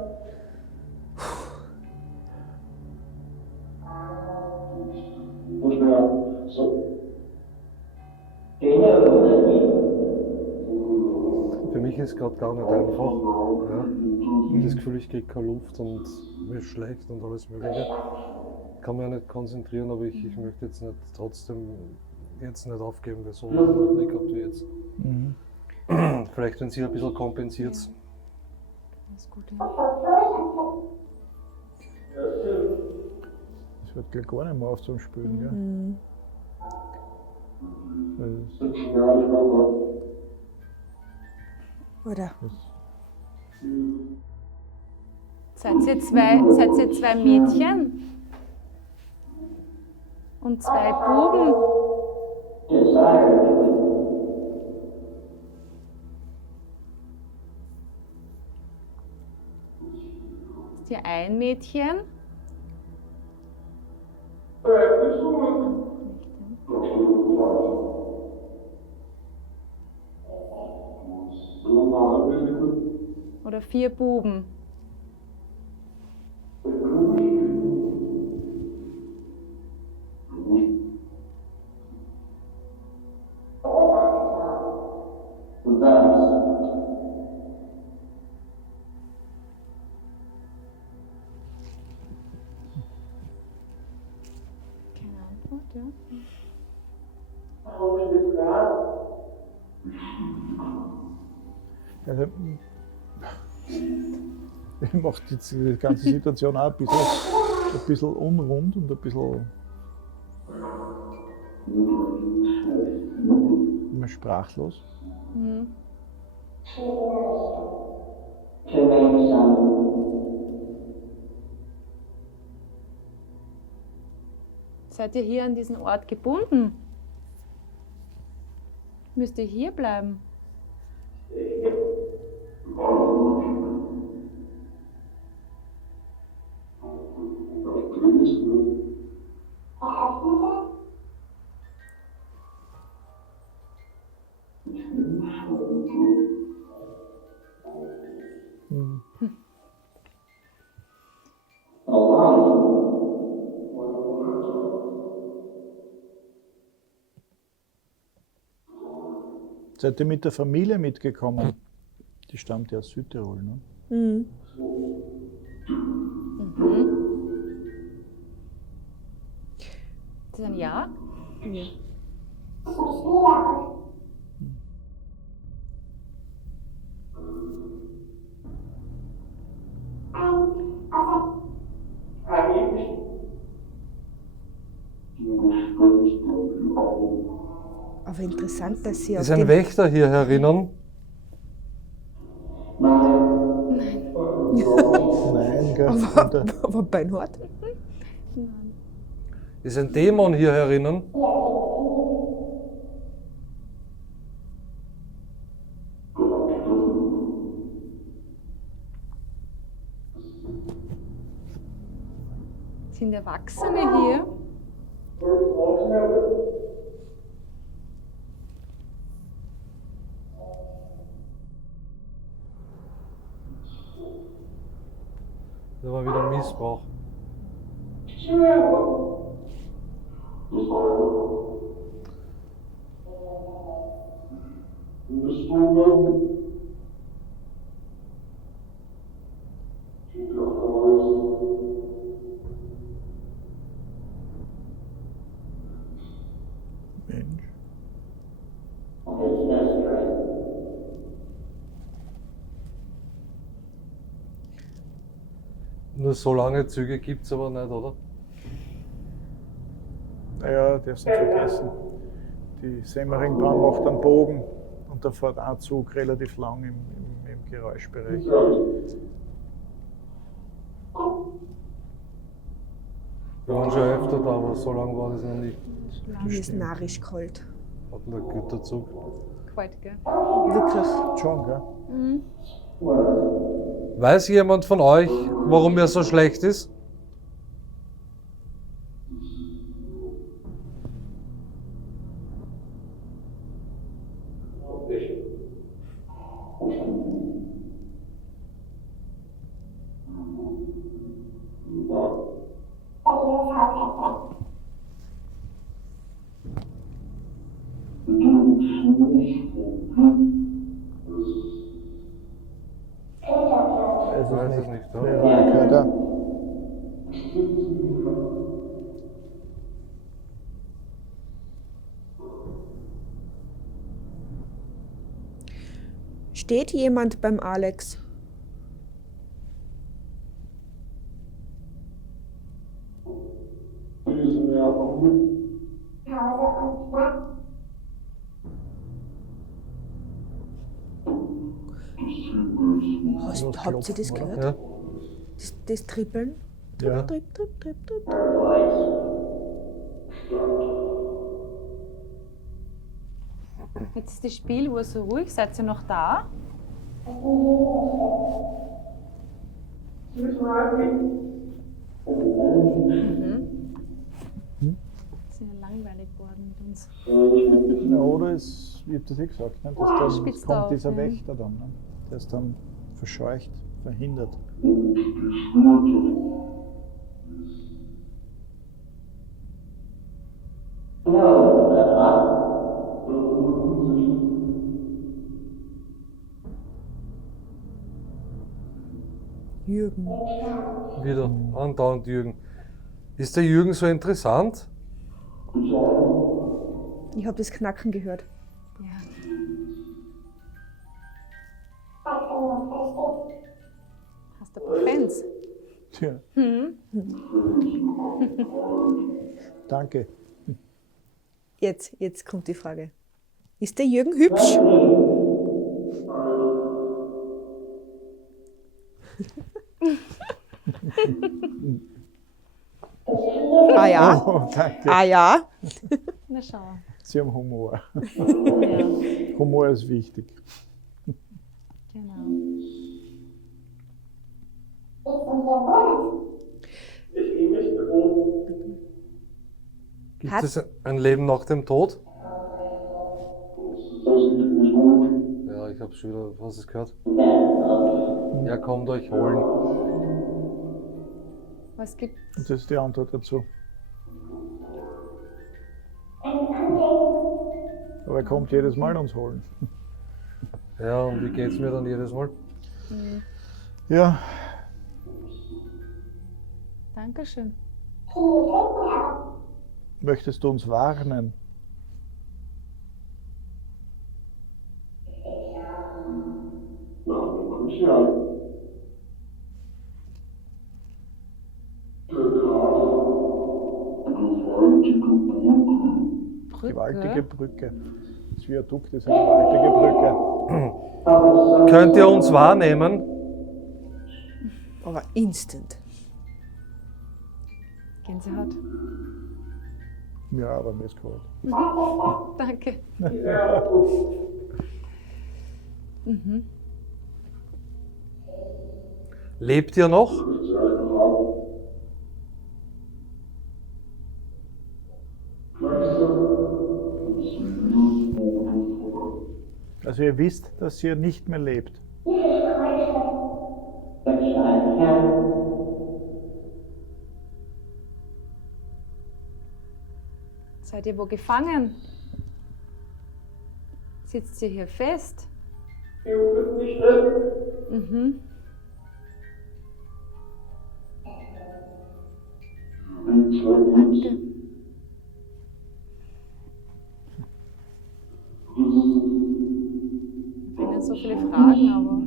Für mich ist es gerade gar nicht einfach. Ja. Ich habe das Gefühl, ich kriege keine Luft und mir ist schlecht und alles Mögliche. Ich kann mich auch nicht konzentrieren, aber ich möchte jetzt nicht trotzdem jetzt nicht aufgeben, weil so nicht gehabt wie jetzt. Vielleicht, wenn sie ein bisschen kompensiert. Alles gut. Ja. Das wird gleich gar nicht mehr auf zum Spülen, gell? Oder? Seid ihr zwei Mädchen? Und zwei Buben? Ist hier ein Mädchen? Oder 4 Buben? Keine Antwort, ja. Also, macht die ganze Situation auch ein bisschen unrund und ein bisschen immer sprachlos. Mhm. Seid ihr hier an diesen Ort gebunden? Müsst ihr hier bleiben? Seid ihr mit der Familie mitgekommen? Die stammt ja aus Südtirol, ne? Mhm. Das ist ein Ja? Ja. Aber interessant, dass Sie auf Ist ein den Wächter hier herinnen? Nein, gell? aber Beinhard. Ist ein Dämon hier herinnen? Sind Erwachsene hier? Da war wieder Missbrauch. Mensch. Nur so lange Züge gibt es aber nicht, oder? Naja, darfst nicht vergessen. Die Semmeringbahn macht einen Bogen und da fährt ein Zug relativ lang im Geräuschbereich. Wir waren schon öfter da, aber so lange war das noch nicht. Mir ist narrisch kalt. Hatten wir einen Güterzug. Kalt, gell? Wirklich. Schon, gell? Weiß jemand von euch, warum er so schlecht ist? Es Weiß ist es nicht. nicht, ja. Wer war gehört, ja. Steht jemand beim Alex? Habt ihr das Klopfen, gehört? Ja. Das Trippeln? Ja. Tripp, tripp, tripp, tripp. Jetzt ist die Spieluhr so ruhig. Seid ihr noch da? Sind ja langweilig geworden mit uns. Ja, oder es, ich habe das eh gesagt, ne, dass dann Spitzt kommt auf, dieser ja. Wächter dann, ne, der ist dann verscheucht, verhindert. Jürgen. Wieder andauernd Jürgen. Ist der Jürgen so interessant? Ich habe das Knacken gehört. Ja. Hast du ein paar Fans? Tja. Danke. Jetzt kommt die Frage. Ist der Jürgen hübsch? Ah ja. Oh, danke. Ah ja. Na schau. Sie haben Humor. Ja, Humor ist wichtig. genau. Gibt Hat- es ein Leben nach dem Tod? Ja, ich habe schon wieder was gehört. Er kommt euch holen. Was gibt Und das ist die Antwort dazu. Aber er kommt jedes Mal uns holen. Ja, und wie geht's mir dann jedes Mal? Ja, Dankeschön. möchtest du uns warnen? Gewaltige Brücke. Das Viadukt ist eine gewaltige Brücke. Könnt ihr uns wahrnehmen? Aber instant. Gänsehaut. Ja, aber mir ist kalt. Danke. Lebt ihr noch? Also ihr wisst, dass ihr nicht mehr lebt. Seid ihr wo gefangen? Sitzt ihr hier fest? Mhm. Danke. Ich habe so viele Fragen, aber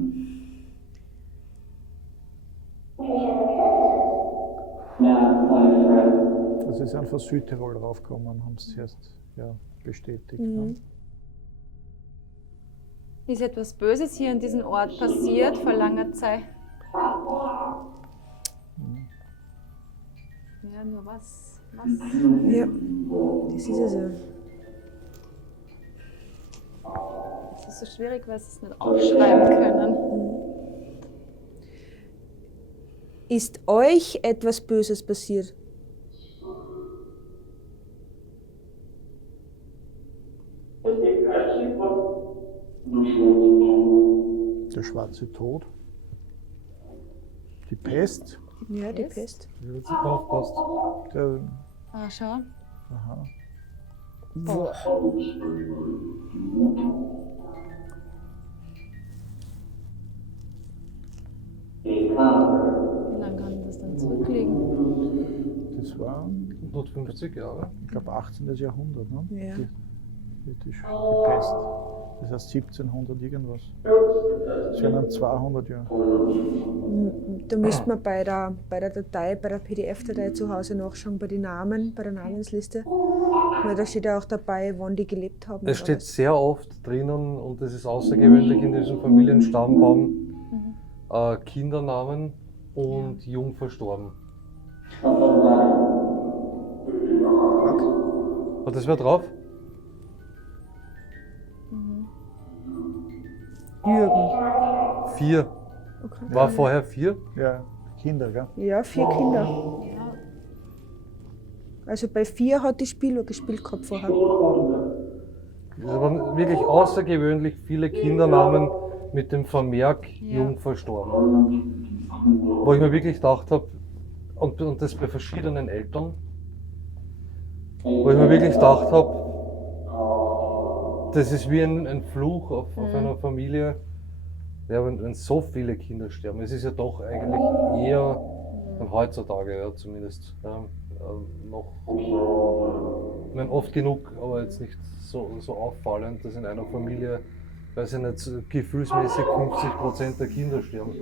Also sie sind von Südtirol raufgekommen, haben es zuerst ja, bestätigt. Ne? ist etwas Böses hier an diesem Ort passiert vor langer Zeit? Ja, nur was? Ja, das ist es ja. Es ist so schwierig, weil sie es nicht aufschreiben können. Ist euch etwas Böses passiert? Der schwarze Tod, die Pest, Ja, die Pest? Pest. Ja, jetzt aufpasst. der, Ah, schau. aha, Boah. Wie lange kann das dann zurückliegen? das war, 150 Jahre. ich glaube, 18. Jahrhundert, ne? Ja. Die Pest. Das heißt 1700 irgendwas. Das wären dann 200 Jahre. Da müsste man bei der Datei, bei der PDF-Datei zu Hause nachschauen, bei den Namen, bei der Namensliste. Weil da steht ja auch dabei, wann die gelebt haben. Es steht sehr oft drinnen, und das ist außergewöhnlich in diesem Familienstammbaum, Kindernamen und jung verstorben. Hat das wer drauf? Jürgen. 4. Okay. War vorher 4? Ja, Kinder, gell? Ja, 4 Kinder. Also bei 4 hat die Spieluhr gespielt gehabt vorher. Es waren wirklich außergewöhnlich viele Kindernamen mit dem Vermerk jung verstorben. Wo ich mir wirklich gedacht habe, und das bei verschiedenen Eltern, wo ich mir wirklich gedacht habe, das ist wie ein Fluch auf einer Familie, ja, wenn so viele Kinder sterben. Es ist ja doch eigentlich eher heutzutage, ja, zumindest, noch, ich meine, oft genug, aber jetzt nicht so auffallend, dass in einer Familie, weiß ich nicht, gefühlsmäßig 50% der Kinder sterben.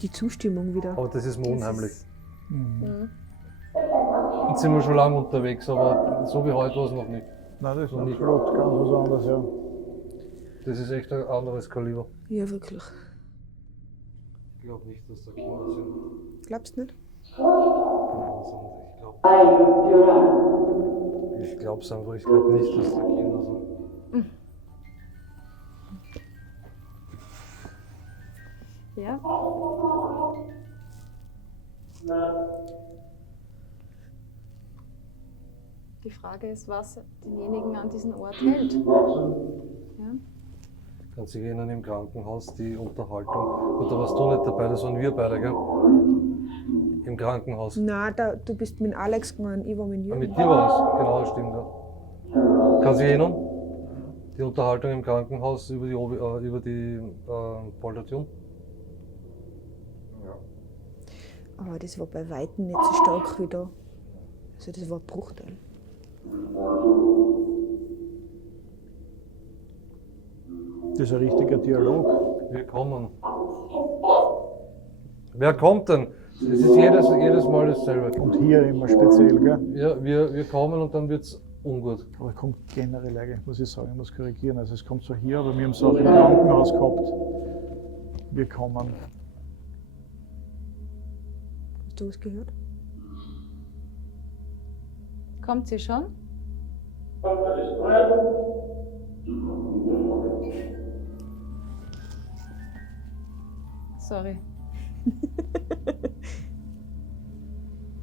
Die Zustimmung wieder. Aber das ist mir unheimlich. Jetzt sind wir schon lange unterwegs, aber so wie heute war es noch nicht. Nein, das ist absolut ganz was anderes, ja. Das ist echt ein anderes Kaliber. Ja, wirklich. Ich glaube nicht, dass da Kinder sind. Glaubst du nicht? Ich glaube es einfach, ich glaube nicht, dass da Kinder sind. Ja. Die Frage ist, was denjenigen an diesen Ort hält. Ja. Kannst dich erinnern, im Krankenhaus die Unterhaltung. Und da warst du nicht dabei, das waren wir beide, gell? Im Krankenhaus. Nein, du bist mit Alex gegangen, ich war mit Jürgen. Mit dir war es, genau, stimmt. Ja. Kannst du dich erinnern? Die Unterhaltung im Krankenhaus über die Poltertune? Aber das war bei Weitem nicht so stark wie da. Also das war ein Bruchteil. Das ist ein richtiger Dialog. Wir kommen. Wer kommt denn? Es ist jedes Mal dasselbe. Und hier immer speziell, gell? Ja, wir kommen und dann wird es ungut. Aber es kommt generell eigentlich, muss ich sagen, ich muss korrigieren. Also es kommt so hier, aber wir haben es auch im Krankenhaus gehabt. Wir kommen. Hast du was gehört? Kommt sie schon? Sorry.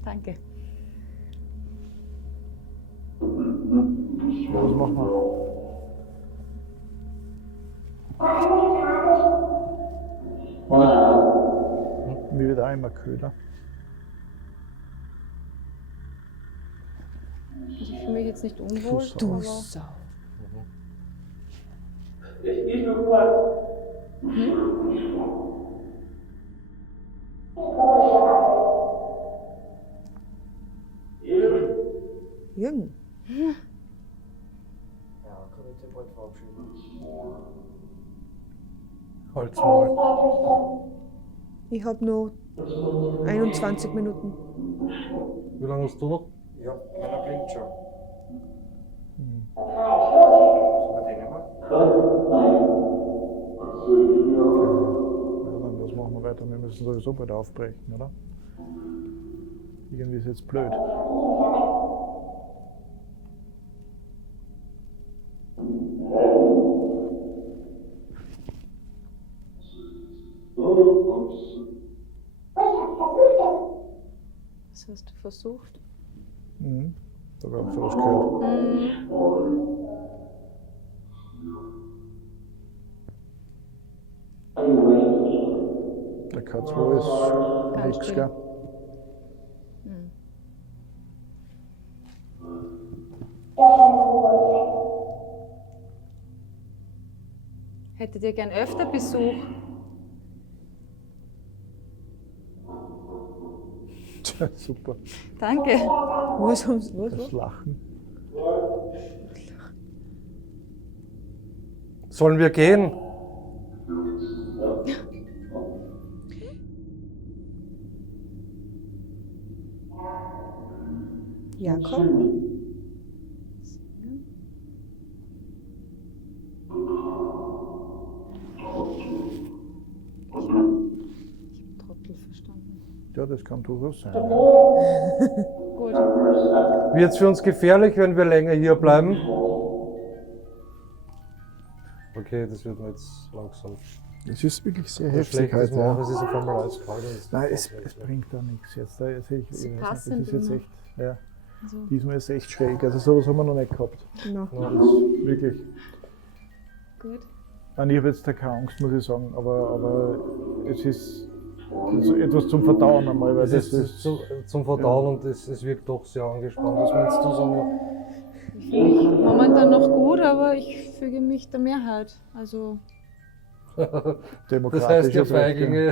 Danke. Was machen wir? Mir wird auch immer kühler. Also ich fühle mich jetzt nicht unwohl. Du aber Sau. Jürgen. Halt's mal. Ich habe noch 21 Minuten. Wie lange hast du noch? Ja, meiner blinkt schon. Ja, dann was machen wir weiter? Wir müssen sowieso bald aufbrechen, oder? Irgendwie ist jetzt blöd. Was hast du versucht? Mhm. Da habe ich auch was gehört. Der K2 ist Ganz nichts, still. gell? Hättet ihr gern öfter Besuch? Super. Danke. Was? Das Lachen. Sollen wir gehen? Jakob? Trottel verstanden. Ja, das kann durchaus sein. Gut. Wird es für uns gefährlich, wenn wir länger hier bleiben? Okay, das wird mir jetzt langsam. Es ist wirklich sehr So heftig schlecht ist heute. mir auch, Ja. es ist auf einmal alles kalt. und es Nein, ist es bringt da nichts jetzt. Also ich weiß nicht, passend das ist jetzt immer. echt, ja, Also, diesmal ist es echt schräg. Also sowas haben wir noch nicht gehabt. No. Ja, Wirklich. gut. Nein, ich habe jetzt da keine Angst, muss ich sagen, aber es ist so etwas zum Verdauen einmal, weil es ist zum Verdauen und es wirkt doch sehr angespannt. Was meinst du, Sonja? Ich fühle mich momentan noch gut, aber ich füge mich der Mehrheit. Also, demokratisch. Das heißt, ihr ist recht, Feiglinge,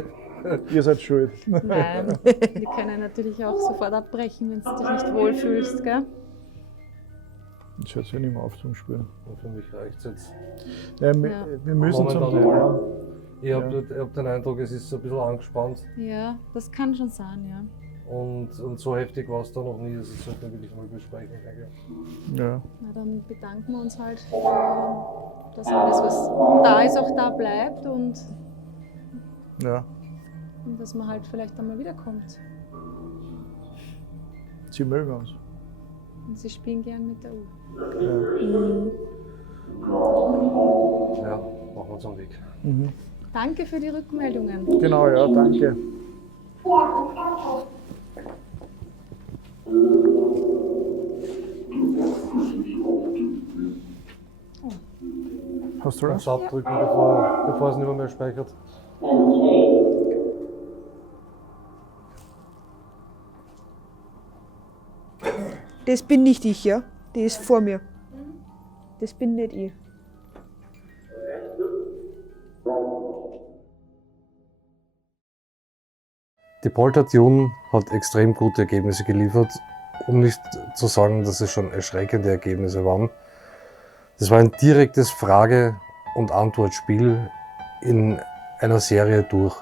ja. Ihr seid schuld. nein. Wir können natürlich auch sofort abbrechen, wenn du dich nicht wohlfühlst, gell? Jetzt hört es ja nicht mehr auf zum Spielen. für mich reicht es jetzt. Ja, Ja. wir müssen zum Momentan Teil. mal. Ja. Ich hab den Eindruck, es ist so ein bisschen angespannt Ja, das kann schon sein, ja. und so heftig war es da noch nie. Das sollten wir wirklich mal besprechen, denke ich. Ja. Na, dann bedanken wir uns halt, dass alles, was da ist, auch da bleibt und Ja. dass man halt vielleicht einmal wiederkommt. Sie mögen uns. Und sie spielen gern mit der U. Ja, machen wir uns am Weg. Mhm. Danke für die Rückmeldungen. Genau, ja, danke. Hast du Kannst das? du abdrücken, bevor es nicht mehr speichert. Das bin nicht ich, ja? Die ist vor mir. Das bin nicht ich. Die Polter Tune hat extrem gute Ergebnisse geliefert, um nicht zu sagen, dass es schon erschreckende Ergebnisse waren. Das war ein direktes Frage- und Antwortspiel in einer Serie durch.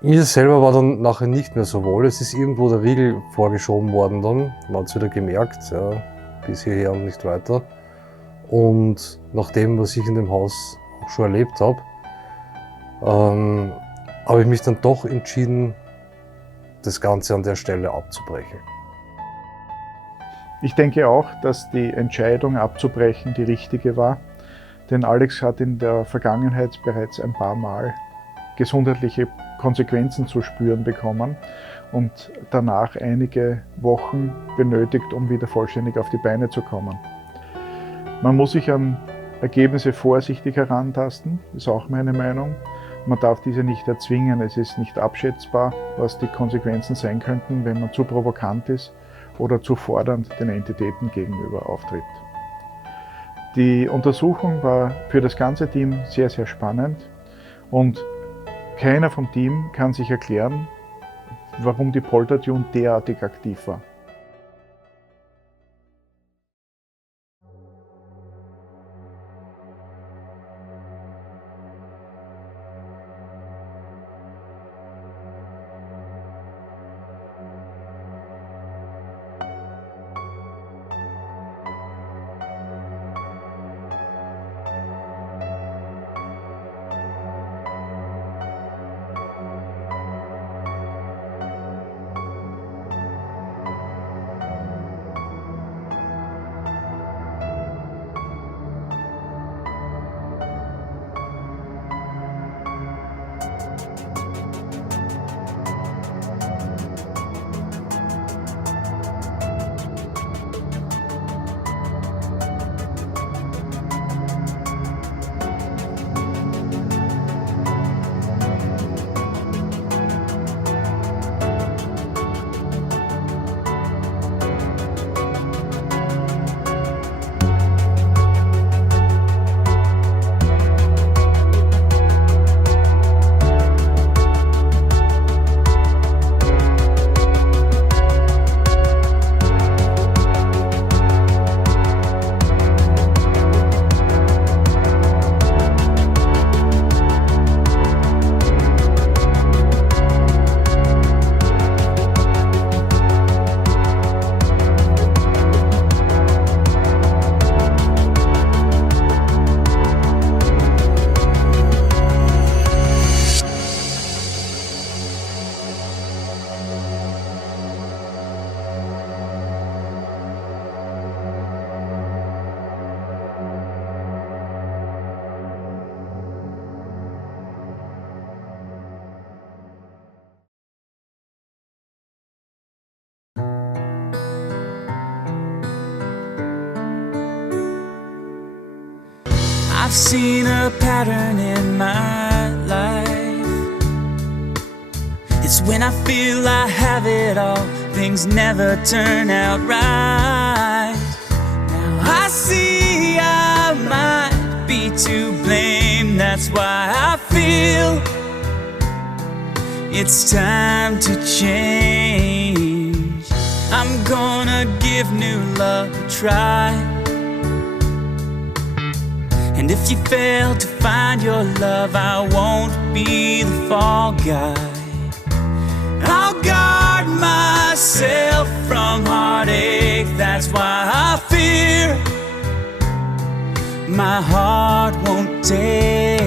Mir selber war dann nachher nicht mehr so wohl. Es ist irgendwo der Riegel vorgeschoben worden dann. Man hat es wieder gemerkt, ja, bis hierher und nicht weiter. Und nach dem, was ich in dem Haus auch schon erlebt habe, habe ich mich dann doch entschieden, das Ganze an der Stelle abzubrechen. Ich denke auch, dass die Entscheidung abzubrechen die richtige war, denn Alex hat in der Vergangenheit bereits ein paar Mal gesundheitliche Konsequenzen zu spüren bekommen und danach einige Wochen benötigt, um wieder vollständig auf die Beine zu kommen. Man muss sich an Ergebnisse vorsichtig herantasten, ist auch meine Meinung. Man darf diese nicht erzwingen, es ist nicht abschätzbar, was die Konsequenzen sein könnten, wenn man zu provokant ist oder zu fordernd den Entitäten gegenüber auftritt. Die Untersuchung war für das ganze Team sehr, sehr spannend und keiner vom Team kann sich erklären, warum die Polter Tune derartig aktiv war. I've seen a pattern in my life. It's when I feel I have it all, things never turn out right. Now I see I might be to blame, that's why I feel it's time to change. I'm gonna give new love a try. And if you fail to find your love, I won't be the fall guy. I'll guard myself from heartache, that's why I fear my heart won't take.